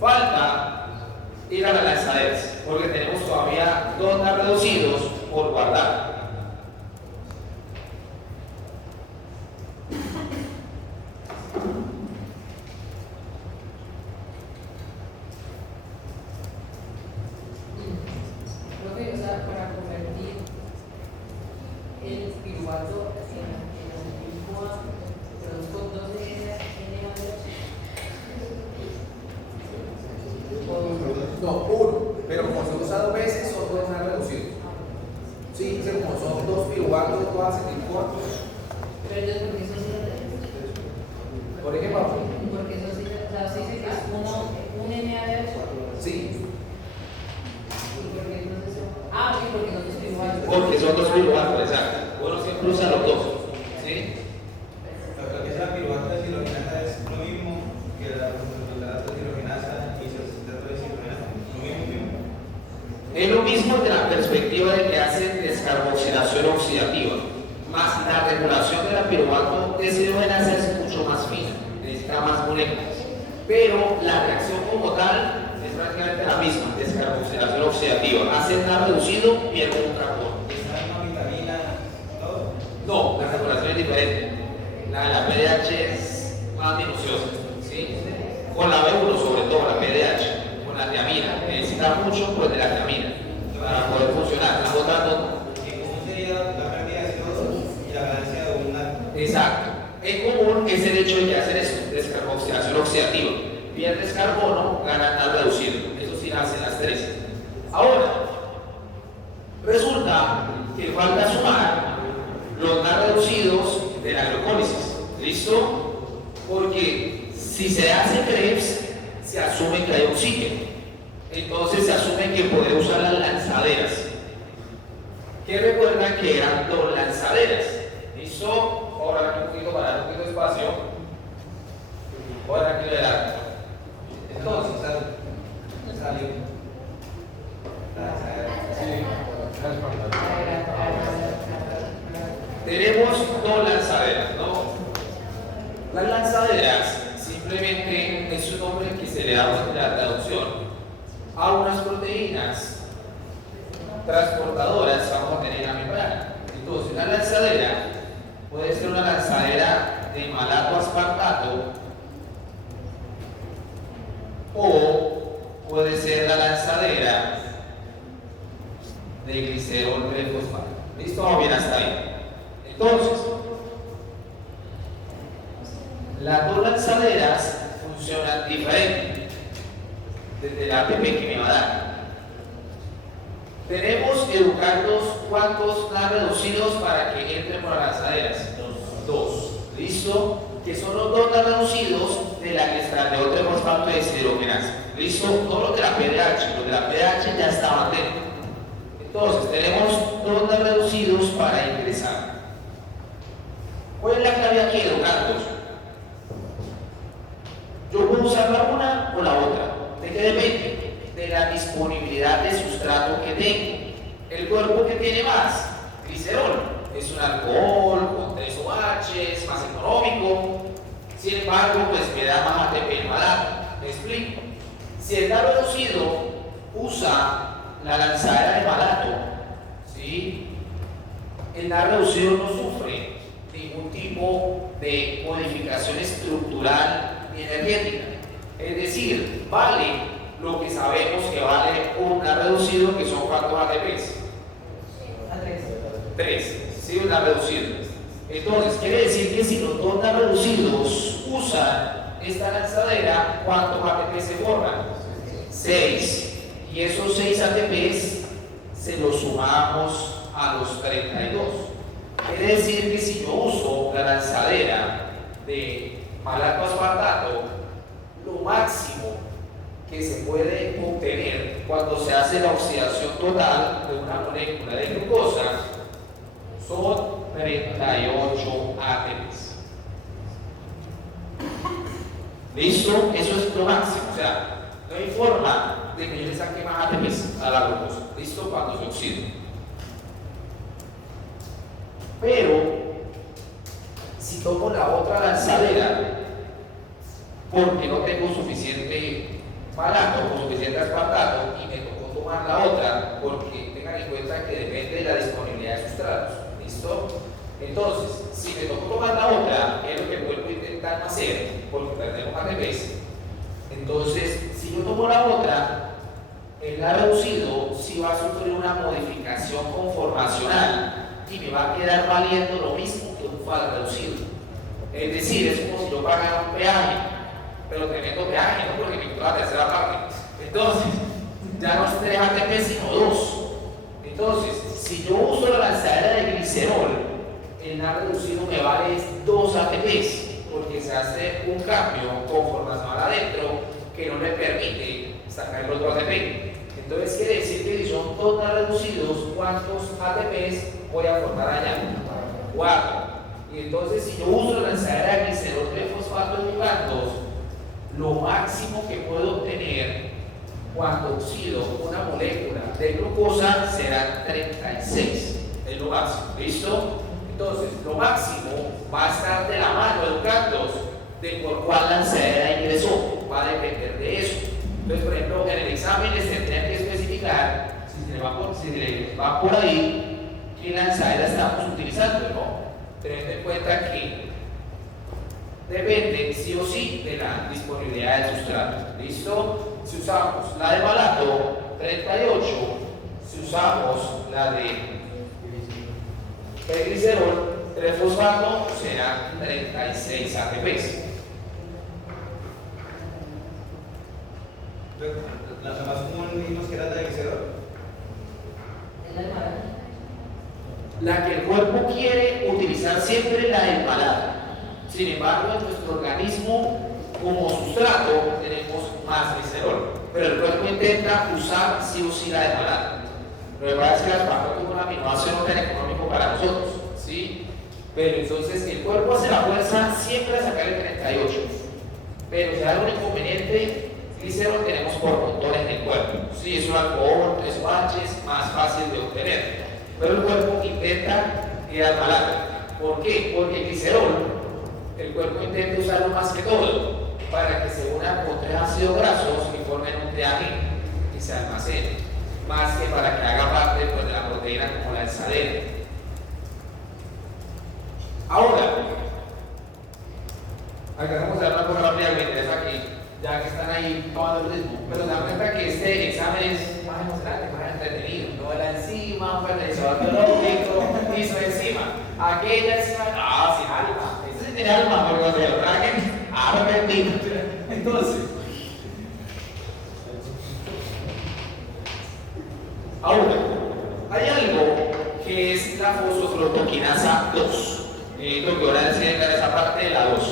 falta ir a las lanzaderas, porque tenemos todavía 2 más reducidos por guardar. Profe, o sea, para convertir el piruvato en CoA, produzco 12 No, 1. Pero como se usa 2 veces, son 2 más reducidos. Sí, como son 2 piruvatos, 2 acetil-CoA. Pero entonces, ¿por qué eso sí? Por ejemplo, Porque eso sí, o sea, sí dice que es un NaDH. sí. ¿Y por qué entonces? Ah, sí, porque no es piruvato. Porque son 2 piruvatos, exacto. Uno siempre usa los 2. ¿Sí? Lo que es la piruvato de hidrogenasa es lo mismo que la fosfatidilata de hidrogenasa y cetoacetato de hidrogenasa. Lo mismo. Es lo mismo desde la perspectiva de que hacen descarboxilación oxidativa, más la regulación de la piruvato de hidrogenasa es mucho más fina, necesita más moléculas. Pero la reacción como tal es prácticamente la misma, descarboxilación oxidativa. Hacen nada reducido, pierden un carbono. ¿Es la misma vitamina, todo? No, la regulación es diferente. La de la PDH es más minuciosa, ¿sí? Con la B1 sobre todo, la PDH, con la tiamina, necesita mucho pues de la tiamina para poder funcionar. La otra no. ¿Y cómo sería la pérdida de CO2 y la ganancia de un Exacto. En común es el hecho de que hacer eso, descarboxilación oxidativa. Pierdes carbono, ganas nada reducido. Eso sí hacen las 3. Ahora, resulta que falta sumar los más reducidos de la glucólisis. ¿Listo? Porque si se hace Krebs, se asume que hay oxígeno. Entonces se asume que puede usar las lanzaderas. Que recuerdan que eran 2 lanzaderas. ¿Listo? Ahora aquí un poquito para dar un poquito de espacio. Ahora aquí le da. Entonces, salió. tenemos 2 lanzaderas, ¿no? Las lanzaderas simplemente es un nombre que se le da en la traducción a unas proteínas transportadoras que vamos a tener en la membrana. Entonces, una lanzadera puede ser una lanzadera de malato aspartato o puede ser la lanzadera de glicerol fosfato. ¿Listo? Vamos bien hasta ahí. Entonces, las 2 lanzaderas funcionan diferente desde el ATP que me va a dar. Tenemos que educarnos cuántos más reducidos para que entren por las lanzaderas. 2. ¿Listo? que son los dos reducidos de la glicerato de fosfato de deshidrogenasa. ¿Listo? Todos los de la PDH, los de la PDH ya estaban dentro. Entonces, tenemos dos reducidos para ingresar. ¿Cuál es la clave aquí, Carlos? Yo puedo usar la una o la otra. ¿De qué depende? De la disponibilidad de sustrato que tengo. El cuerpo que tiene más, glicerol, es un alcohol con 3 OH, más económico. Sin embargo, pues me da más ATP el malato. ¿Me explico? Si el NAR reducido usa la lanzadera de malato, ¿sí? El NAR reducido no sufre ningún tipo de modificación estructural ni energética. Es decir, vale lo que sabemos que vale un NAR reducido, que son ¿cuántos ATPs? A 3. 3, ¿sí? Un NAR reducido. Entonces, quiere decir que si los dos NAR reducidos usan esta lanzadera, ¿cuántos ATPs se forman? 6. Y esos 6 ATPs se los sumamos a los 32. Quiere decir que si yo uso la lanzadera de malato aspartato, lo máximo que se puede obtener cuando se hace la oxidación total de una molécula de glucosa son 38 ATPs. ¿Listo? Eso es lo máximo. O sea, no hay forma de que yo le saque más ATPs a la glucosa. ¿Listo? Cuando se oxida. Pero, si tomo la otra lanzadera, porque no tengo suficiente malato o suficiente aspartato y me tocó tomar la otra, porque tengan en cuenta que depende de la disponibilidad de sustratos. ¿Listo? Entonces, si me tocó tomar la otra, es lo que vuelvo a intentar no hacer, porque perdemos ATPs. Entonces, si yo tomo la otra, el NAR reducido sí va a sufrir una modificación conformacional y me va a quedar valiendo lo mismo que un FAD reducido. Es decir, es como si yo pagara un peaje, pero tremendo peaje, no porque me quitó la tercera parte. Entonces, ya no es 3 ATP, sino 2. Entonces, si yo uso la lanzadera de glicerol, el NAR reducido me vale 2 ATPs, porque se hace un cambio conformacional adentro que no me permite sacar el otro ATP. Entonces, quiere decir que si son 2 NAR reducidos, ¿cuántos ATPs voy a formar allá? 4. Y entonces, si yo uso la lanzadera de glicerol de fosfato de glucanos, lo máximo que puedo obtener cuando oxido una molécula de glucosa será 36. Es lo máximo. ¿Listo? Entonces, lo máximo va a estar de la mano, educandos, de por cuál lanzadera ingresó. Va a depender de eso. Entonces, por ejemplo, en el examen les tendrían que especificar si se les va por ahí qué lanzadera estamos utilizando, ¿no? Teniendo en cuenta que depende sí o sí de la disponibilidad del sustrato. ¿Listo? Si usamos la de malato, 38. Si usamos la de glicerol, 3-fosfato, serán 36 ATPs. La más común dijimos que era la de glicerol. Es la de malato. La que el cuerpo quiere utilizar siempre la del malato. Sin embargo, en nuestro organismo, como sustrato, tenemos más glicerol. Pero el cuerpo intenta usar sí o sí la de malato. Lo que pasa es que las aspartato con aminoácido no es tan económico para nosotros, ¿sí? Pero entonces el cuerpo hace la fuerza siempre a sacar el 38. Pero si hay algún inconveniente, glicerol tenemos por montones en el cuerpo. Sí, es un alcohol, 3 OH, más fácil de obtener. Pero el cuerpo intenta ir al malato. ¿Por qué? Porque el glicerol, el cuerpo intenta usarlo más que todo para que se unan con 3 ácidos grasos y formen un TAG y se almacene, más que para que haga parte pues, de la proteína como la lanzadera. Ahora, alcanzamos a dar una cosa rápida que me interesa aquí, ya que están ahí tomando el ritmo, pero se dan cuenta que este examen es más emocionante, más entretenido. No la enzima, un fertilizador biológico, isoenzima. Aquella enzima, no, sin alma. Este sí tiene alma, porque cuando lo traguen, bendito. Entonces, ahora, hay algo que es la fosforotoquinasa 2. Lo que ahora enseñar esa parte de la 2.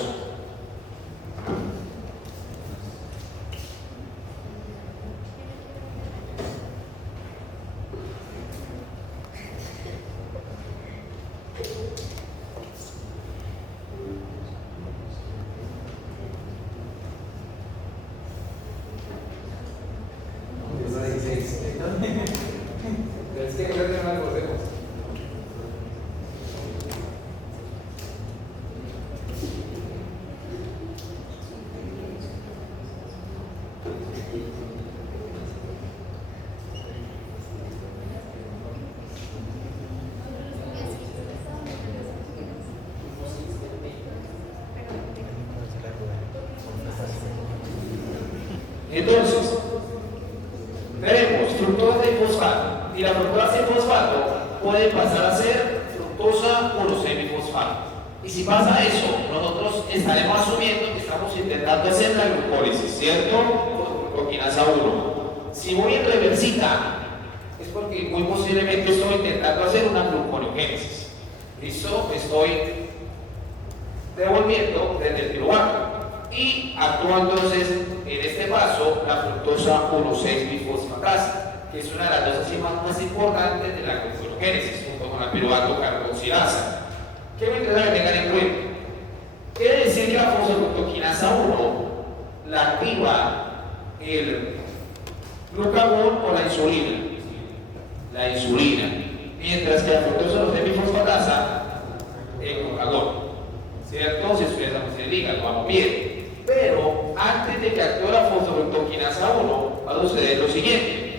Entonces, tenemos fructosa y fosfato, y la fructosa y fosfato puede pasar a ser fructosa o los semifosfato. Y si pasa eso, nosotros estaremos asumiendo que estamos intentando hacer la glucólisis, ¿cierto? Por fructoquinasa 1. Si voy en reversita, es porque muy posiblemente estoy intentando hacer una gluconeogénesis. ¿Listo? Estoy devolviendo desde el piruvato. Y actúa entonces, en este paso, la fructosa 1,6-bifosfatasa, que es una de las dos enzimas más importantes de la gluconeogénesis, junto con la piruvato carboxilasa. ¿Qué me interesa que tengan en cuenta? Quiere decir que la fosfoglucoquinasa 1 la activa el glucagón o la insulina. La insulina. Mientras que la fructosa 1,6-bifosfatasa el glucagón. ¿Cierto? Si ustedes se digan, vamos bien. Pero antes de que actúe la fosfoglucoquinasa 1, va a suceder lo siguiente.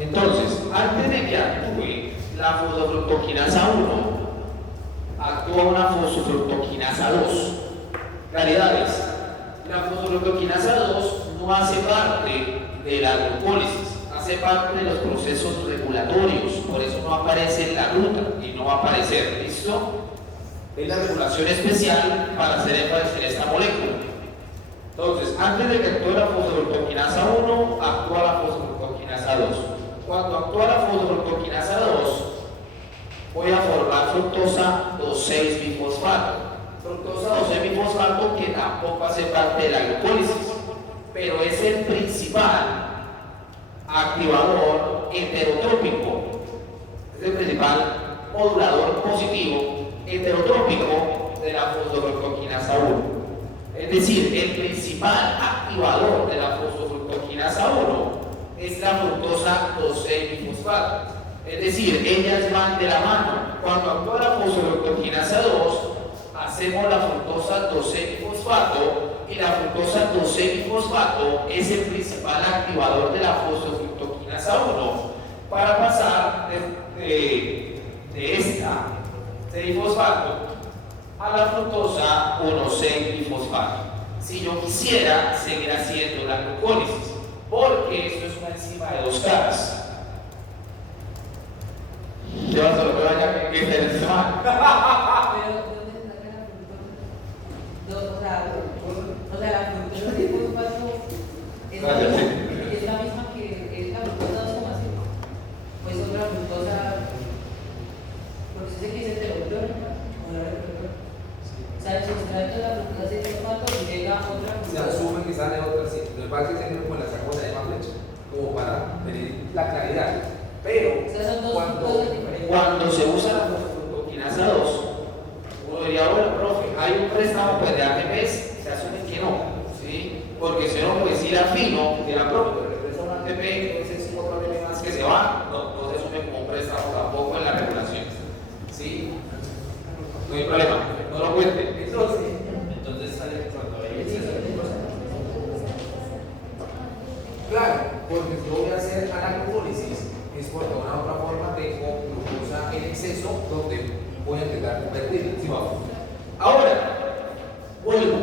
Entonces, antes de que actúe la fosfoglucoquinasa 1, actúa una fosfoglucoquinasa 2. Claridades. La fosfoglucoquinasa 2 no hace parte de la glucólisis, hace parte de los procesos regulatorios, por eso no aparece en la ruta y no va a aparecer. ¿Listo? Es la regulación especial para hacer énfasis en esta molécula. Entonces, antes de que actúe la fosfoglucoquinasa 1, actúa la fosfoglucoquinasa 2. Cuando actúa la fosfoglucoquinasa 2, voy a formar fructosa 2,6-bifosfato. Fructosa 2,6-bifosfato que tampoco hace parte de la glucólisis, pero es el principal activador heterotrópico. Es el principal modulador positivo heterotrópico de la fosfoglucoquinasa 1. Es decir, el principal activador de la fosfoglucoquinasa 1 es la fructosa 2,6-bifosfato. Es decir, ellas van de la mano. Cuando actúa la fosfoglucoquinasa 2, hacemos la fructosa 2,6-bifosfato y la fructosa 2,6-bifosfato es el principal activador de la fosfoglucoquinasa 1 para pasar de esta 6-bifosfato a la fructosa 1,6-bifosfato. Si yo quisiera seguir haciendo la glucólisis, porque esto es una enzima de dos caras. Yo hasta lo que vaya que te Pero, ¿de dónde se saca la fructosa? O sea, la fructosa de fosfato es la misma que es la fructosa 2,5. Pues otra fructosa, porque sé que es heteroclórica, o la heteroclórica. O sea, el sustrato de la fructosa de fosfato y llega otra Se fructosa. asume que sale otra, sí. Lo que pasa es que siempre con la sacamos de la misma flecha, como para medir la claridad. Pero O sea, son dos fructosas diferentes. cuando se usa la fosfoglucoquinasa 2, uno diría, bueno, profe, hay un préstamo pues, de ATPs, se asume que no, ¿sí? Porque si no, pues ir afino, que la profe, pero le presta un ATP, entonces es otro ATP más que se va, no se asume como un préstamo tampoco en la regulación, ¿sí? No hay problema, no lo cuente. Entonces sale cuando hay exceso de glucosa. claro, porque si yo voy a hacer la glucólisis, es porque de una u otra forma tengo glucosa en exceso donde voy a intentar convertirla. ¿Sí vamos? Ahora, vuelvo.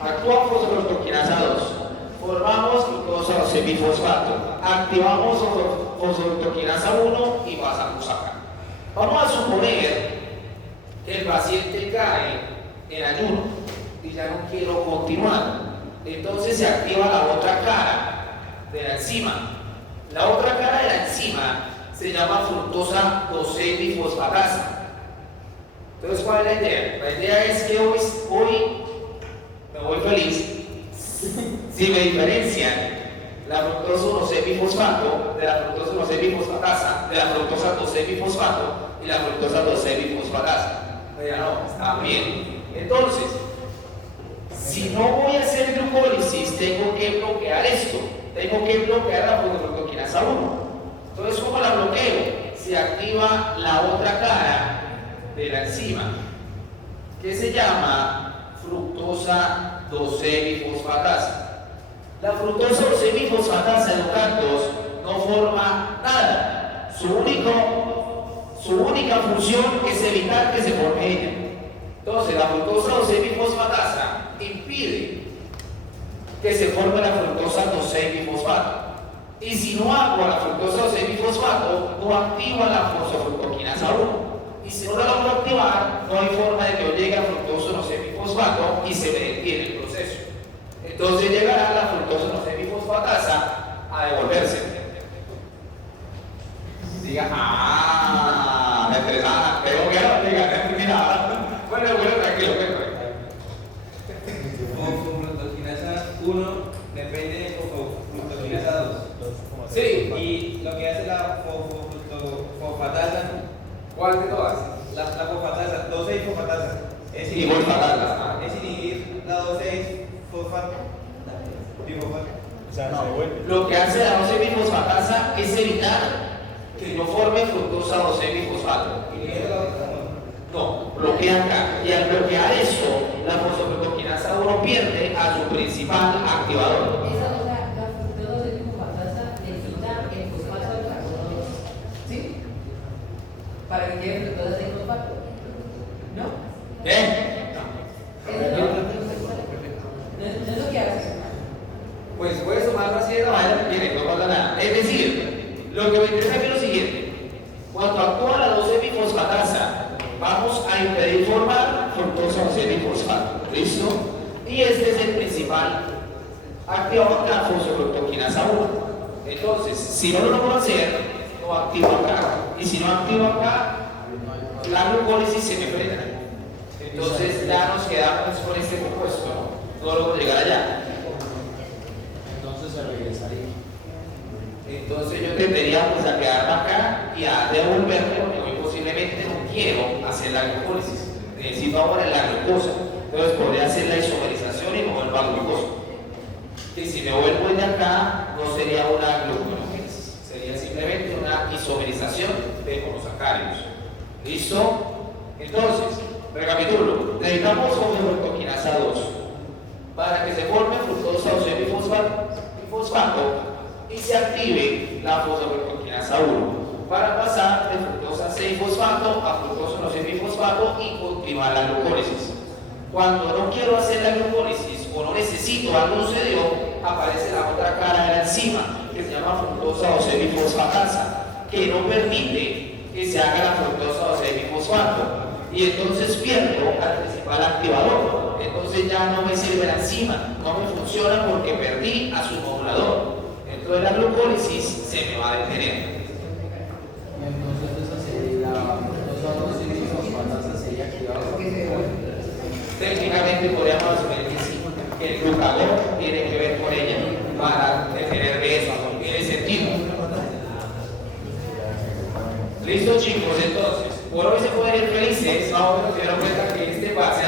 Actúa fosfoglucoquinasa 2. Formamos glucosa 2,6-bifosfato. Activamos fosfoglucoquinasa 1 y pasamos acá. Vamos a suponer que el paciente cae en ayuno y ya no quiero continuar. Entonces se activa la otra cara de la enzima. La otra cara de la enzima se llama fructosa 2,6-bifosfatasa. Entonces, ¿cuál es la idea? La idea es que hoy me voy feliz si me diferencian la fructosa 1,6-bifosfato de la fructosa 1,6-bifosfatasa, de la fructosa 2,6-bifosfato y la fructosa 2,6-bifosfatasa. Ya no, está bien. Entonces, si no voy a hacer glucólisis, tengo que bloquear esto. Tengo que bloquear la fosfoglucoquinasa 1. Entonces, ¿cómo la bloqueo? se activa la otra cara de la enzima, que se llama fructosa 2,6-bifosfatasa. La fructosa 2,6-bifosfatasa, educandos, no forma nada. Su única función es evitar que se forme ella. Entonces, la fructosa 2,6-bifosfatasa impide que se forme la fructosa 2,6-bifosfato. Y si no hago la fructosa 2,6-bifosfato, no activa la fosfofructoquinasa 1. Y si no la logro activar, no hay forma de que yo llegue a fructosa 2,6-bifosfato y se me detiene el proceso. Entonces llegará la fructosa 2,6-bifosfatasa a devolverse. Diga, me interesaba, tengo que diga, bueno, tranquilo, Fosfofructoquinasa 1 depende de fosfofructoquinasa 2. Sí. Y lo que hace la fosfatasa, ¿Cuál de todas? la fosfatasa, 2,6-fosfatasa, es Y fosfatasa. es inhibir la 2,6-fosfato. Bifosfato. O sea, se devuelve. Lo que hace la 2,6-bifosfatasa es evitar que no forme fructosa 2,6-bifosfato. Inhibir la otra. No, bloquea acá. Y al bloquear esto, la fosfofructoquinasa 1 pierde a su principal activador. Esa, o sea, la fructosa 2,6-bifosfatasa le quita el fosfato al carbono 2. ¿Sí? Para que quede fructosa 6-fosfato. ¿No? Eso es lo que hace. Pues puedes tomarlo así de la manera que quieres, no pasa nada. Es decir, lo que me interesa aquí es lo siguiente. Cuando actúa la 2,6-bifosfatasa, vamos a impedir formar fructosa 2,6-bifosfato. ¿Listo? Y este es el principal activador de la fosfofructoquinasa 1. Entonces, si no lo logro hacer, lo activo acá. Y si no activo acá, la glucólisis se me frena. Entonces ya nos quedamos con este compuesto, ¿no? No logro llegar allá. Entonces se regresaría. Entonces yo tendería pues a quedarme acá y a devolverme porque hoy posiblemente no quiero hacer la glucólisis. Necesito ahora la glucosa. Entonces podría hacer la isomerización y me vuelvo a glucosa. Y si me vuelvo de acá, no sería una gluconeogénesis, sería simplemente una isomerización de monosacáridos. ¿Listo? Entonces, recapitulo. Necesitamos fosfofructoquinasa 2 para que se forme fructosa 2,6-bifosfato y se active la fosfofructoquinasa 1 para pasar de fructosa 6-fosfato a fructosa 2,6-bifosfato y continuar la glucólisis. Cuando no quiero hacer la glucólisis o no necesito, algo sucedió, aparece la otra cara de la enzima que se llama fructosa 2,6-bifosfatasa, que no permite que se haga la fructosa 2,6-bifosfato y entonces pierdo al principal activador. Entonces ya no me sirve la enzima, no me funciona porque perdí a su modulador. Entonces la glucólisis se me va a detener. Entonces esa sería la fructosa 2,6-bifosfatasa sería activada por Técnicamente podríamos asumir que sí, que el glucagón tiene que ver con ella para detener de eso, tiene sentido. Listo chicos, entonces, por hoy se pueden ir felices, ahora nos dieron cuenta que este pase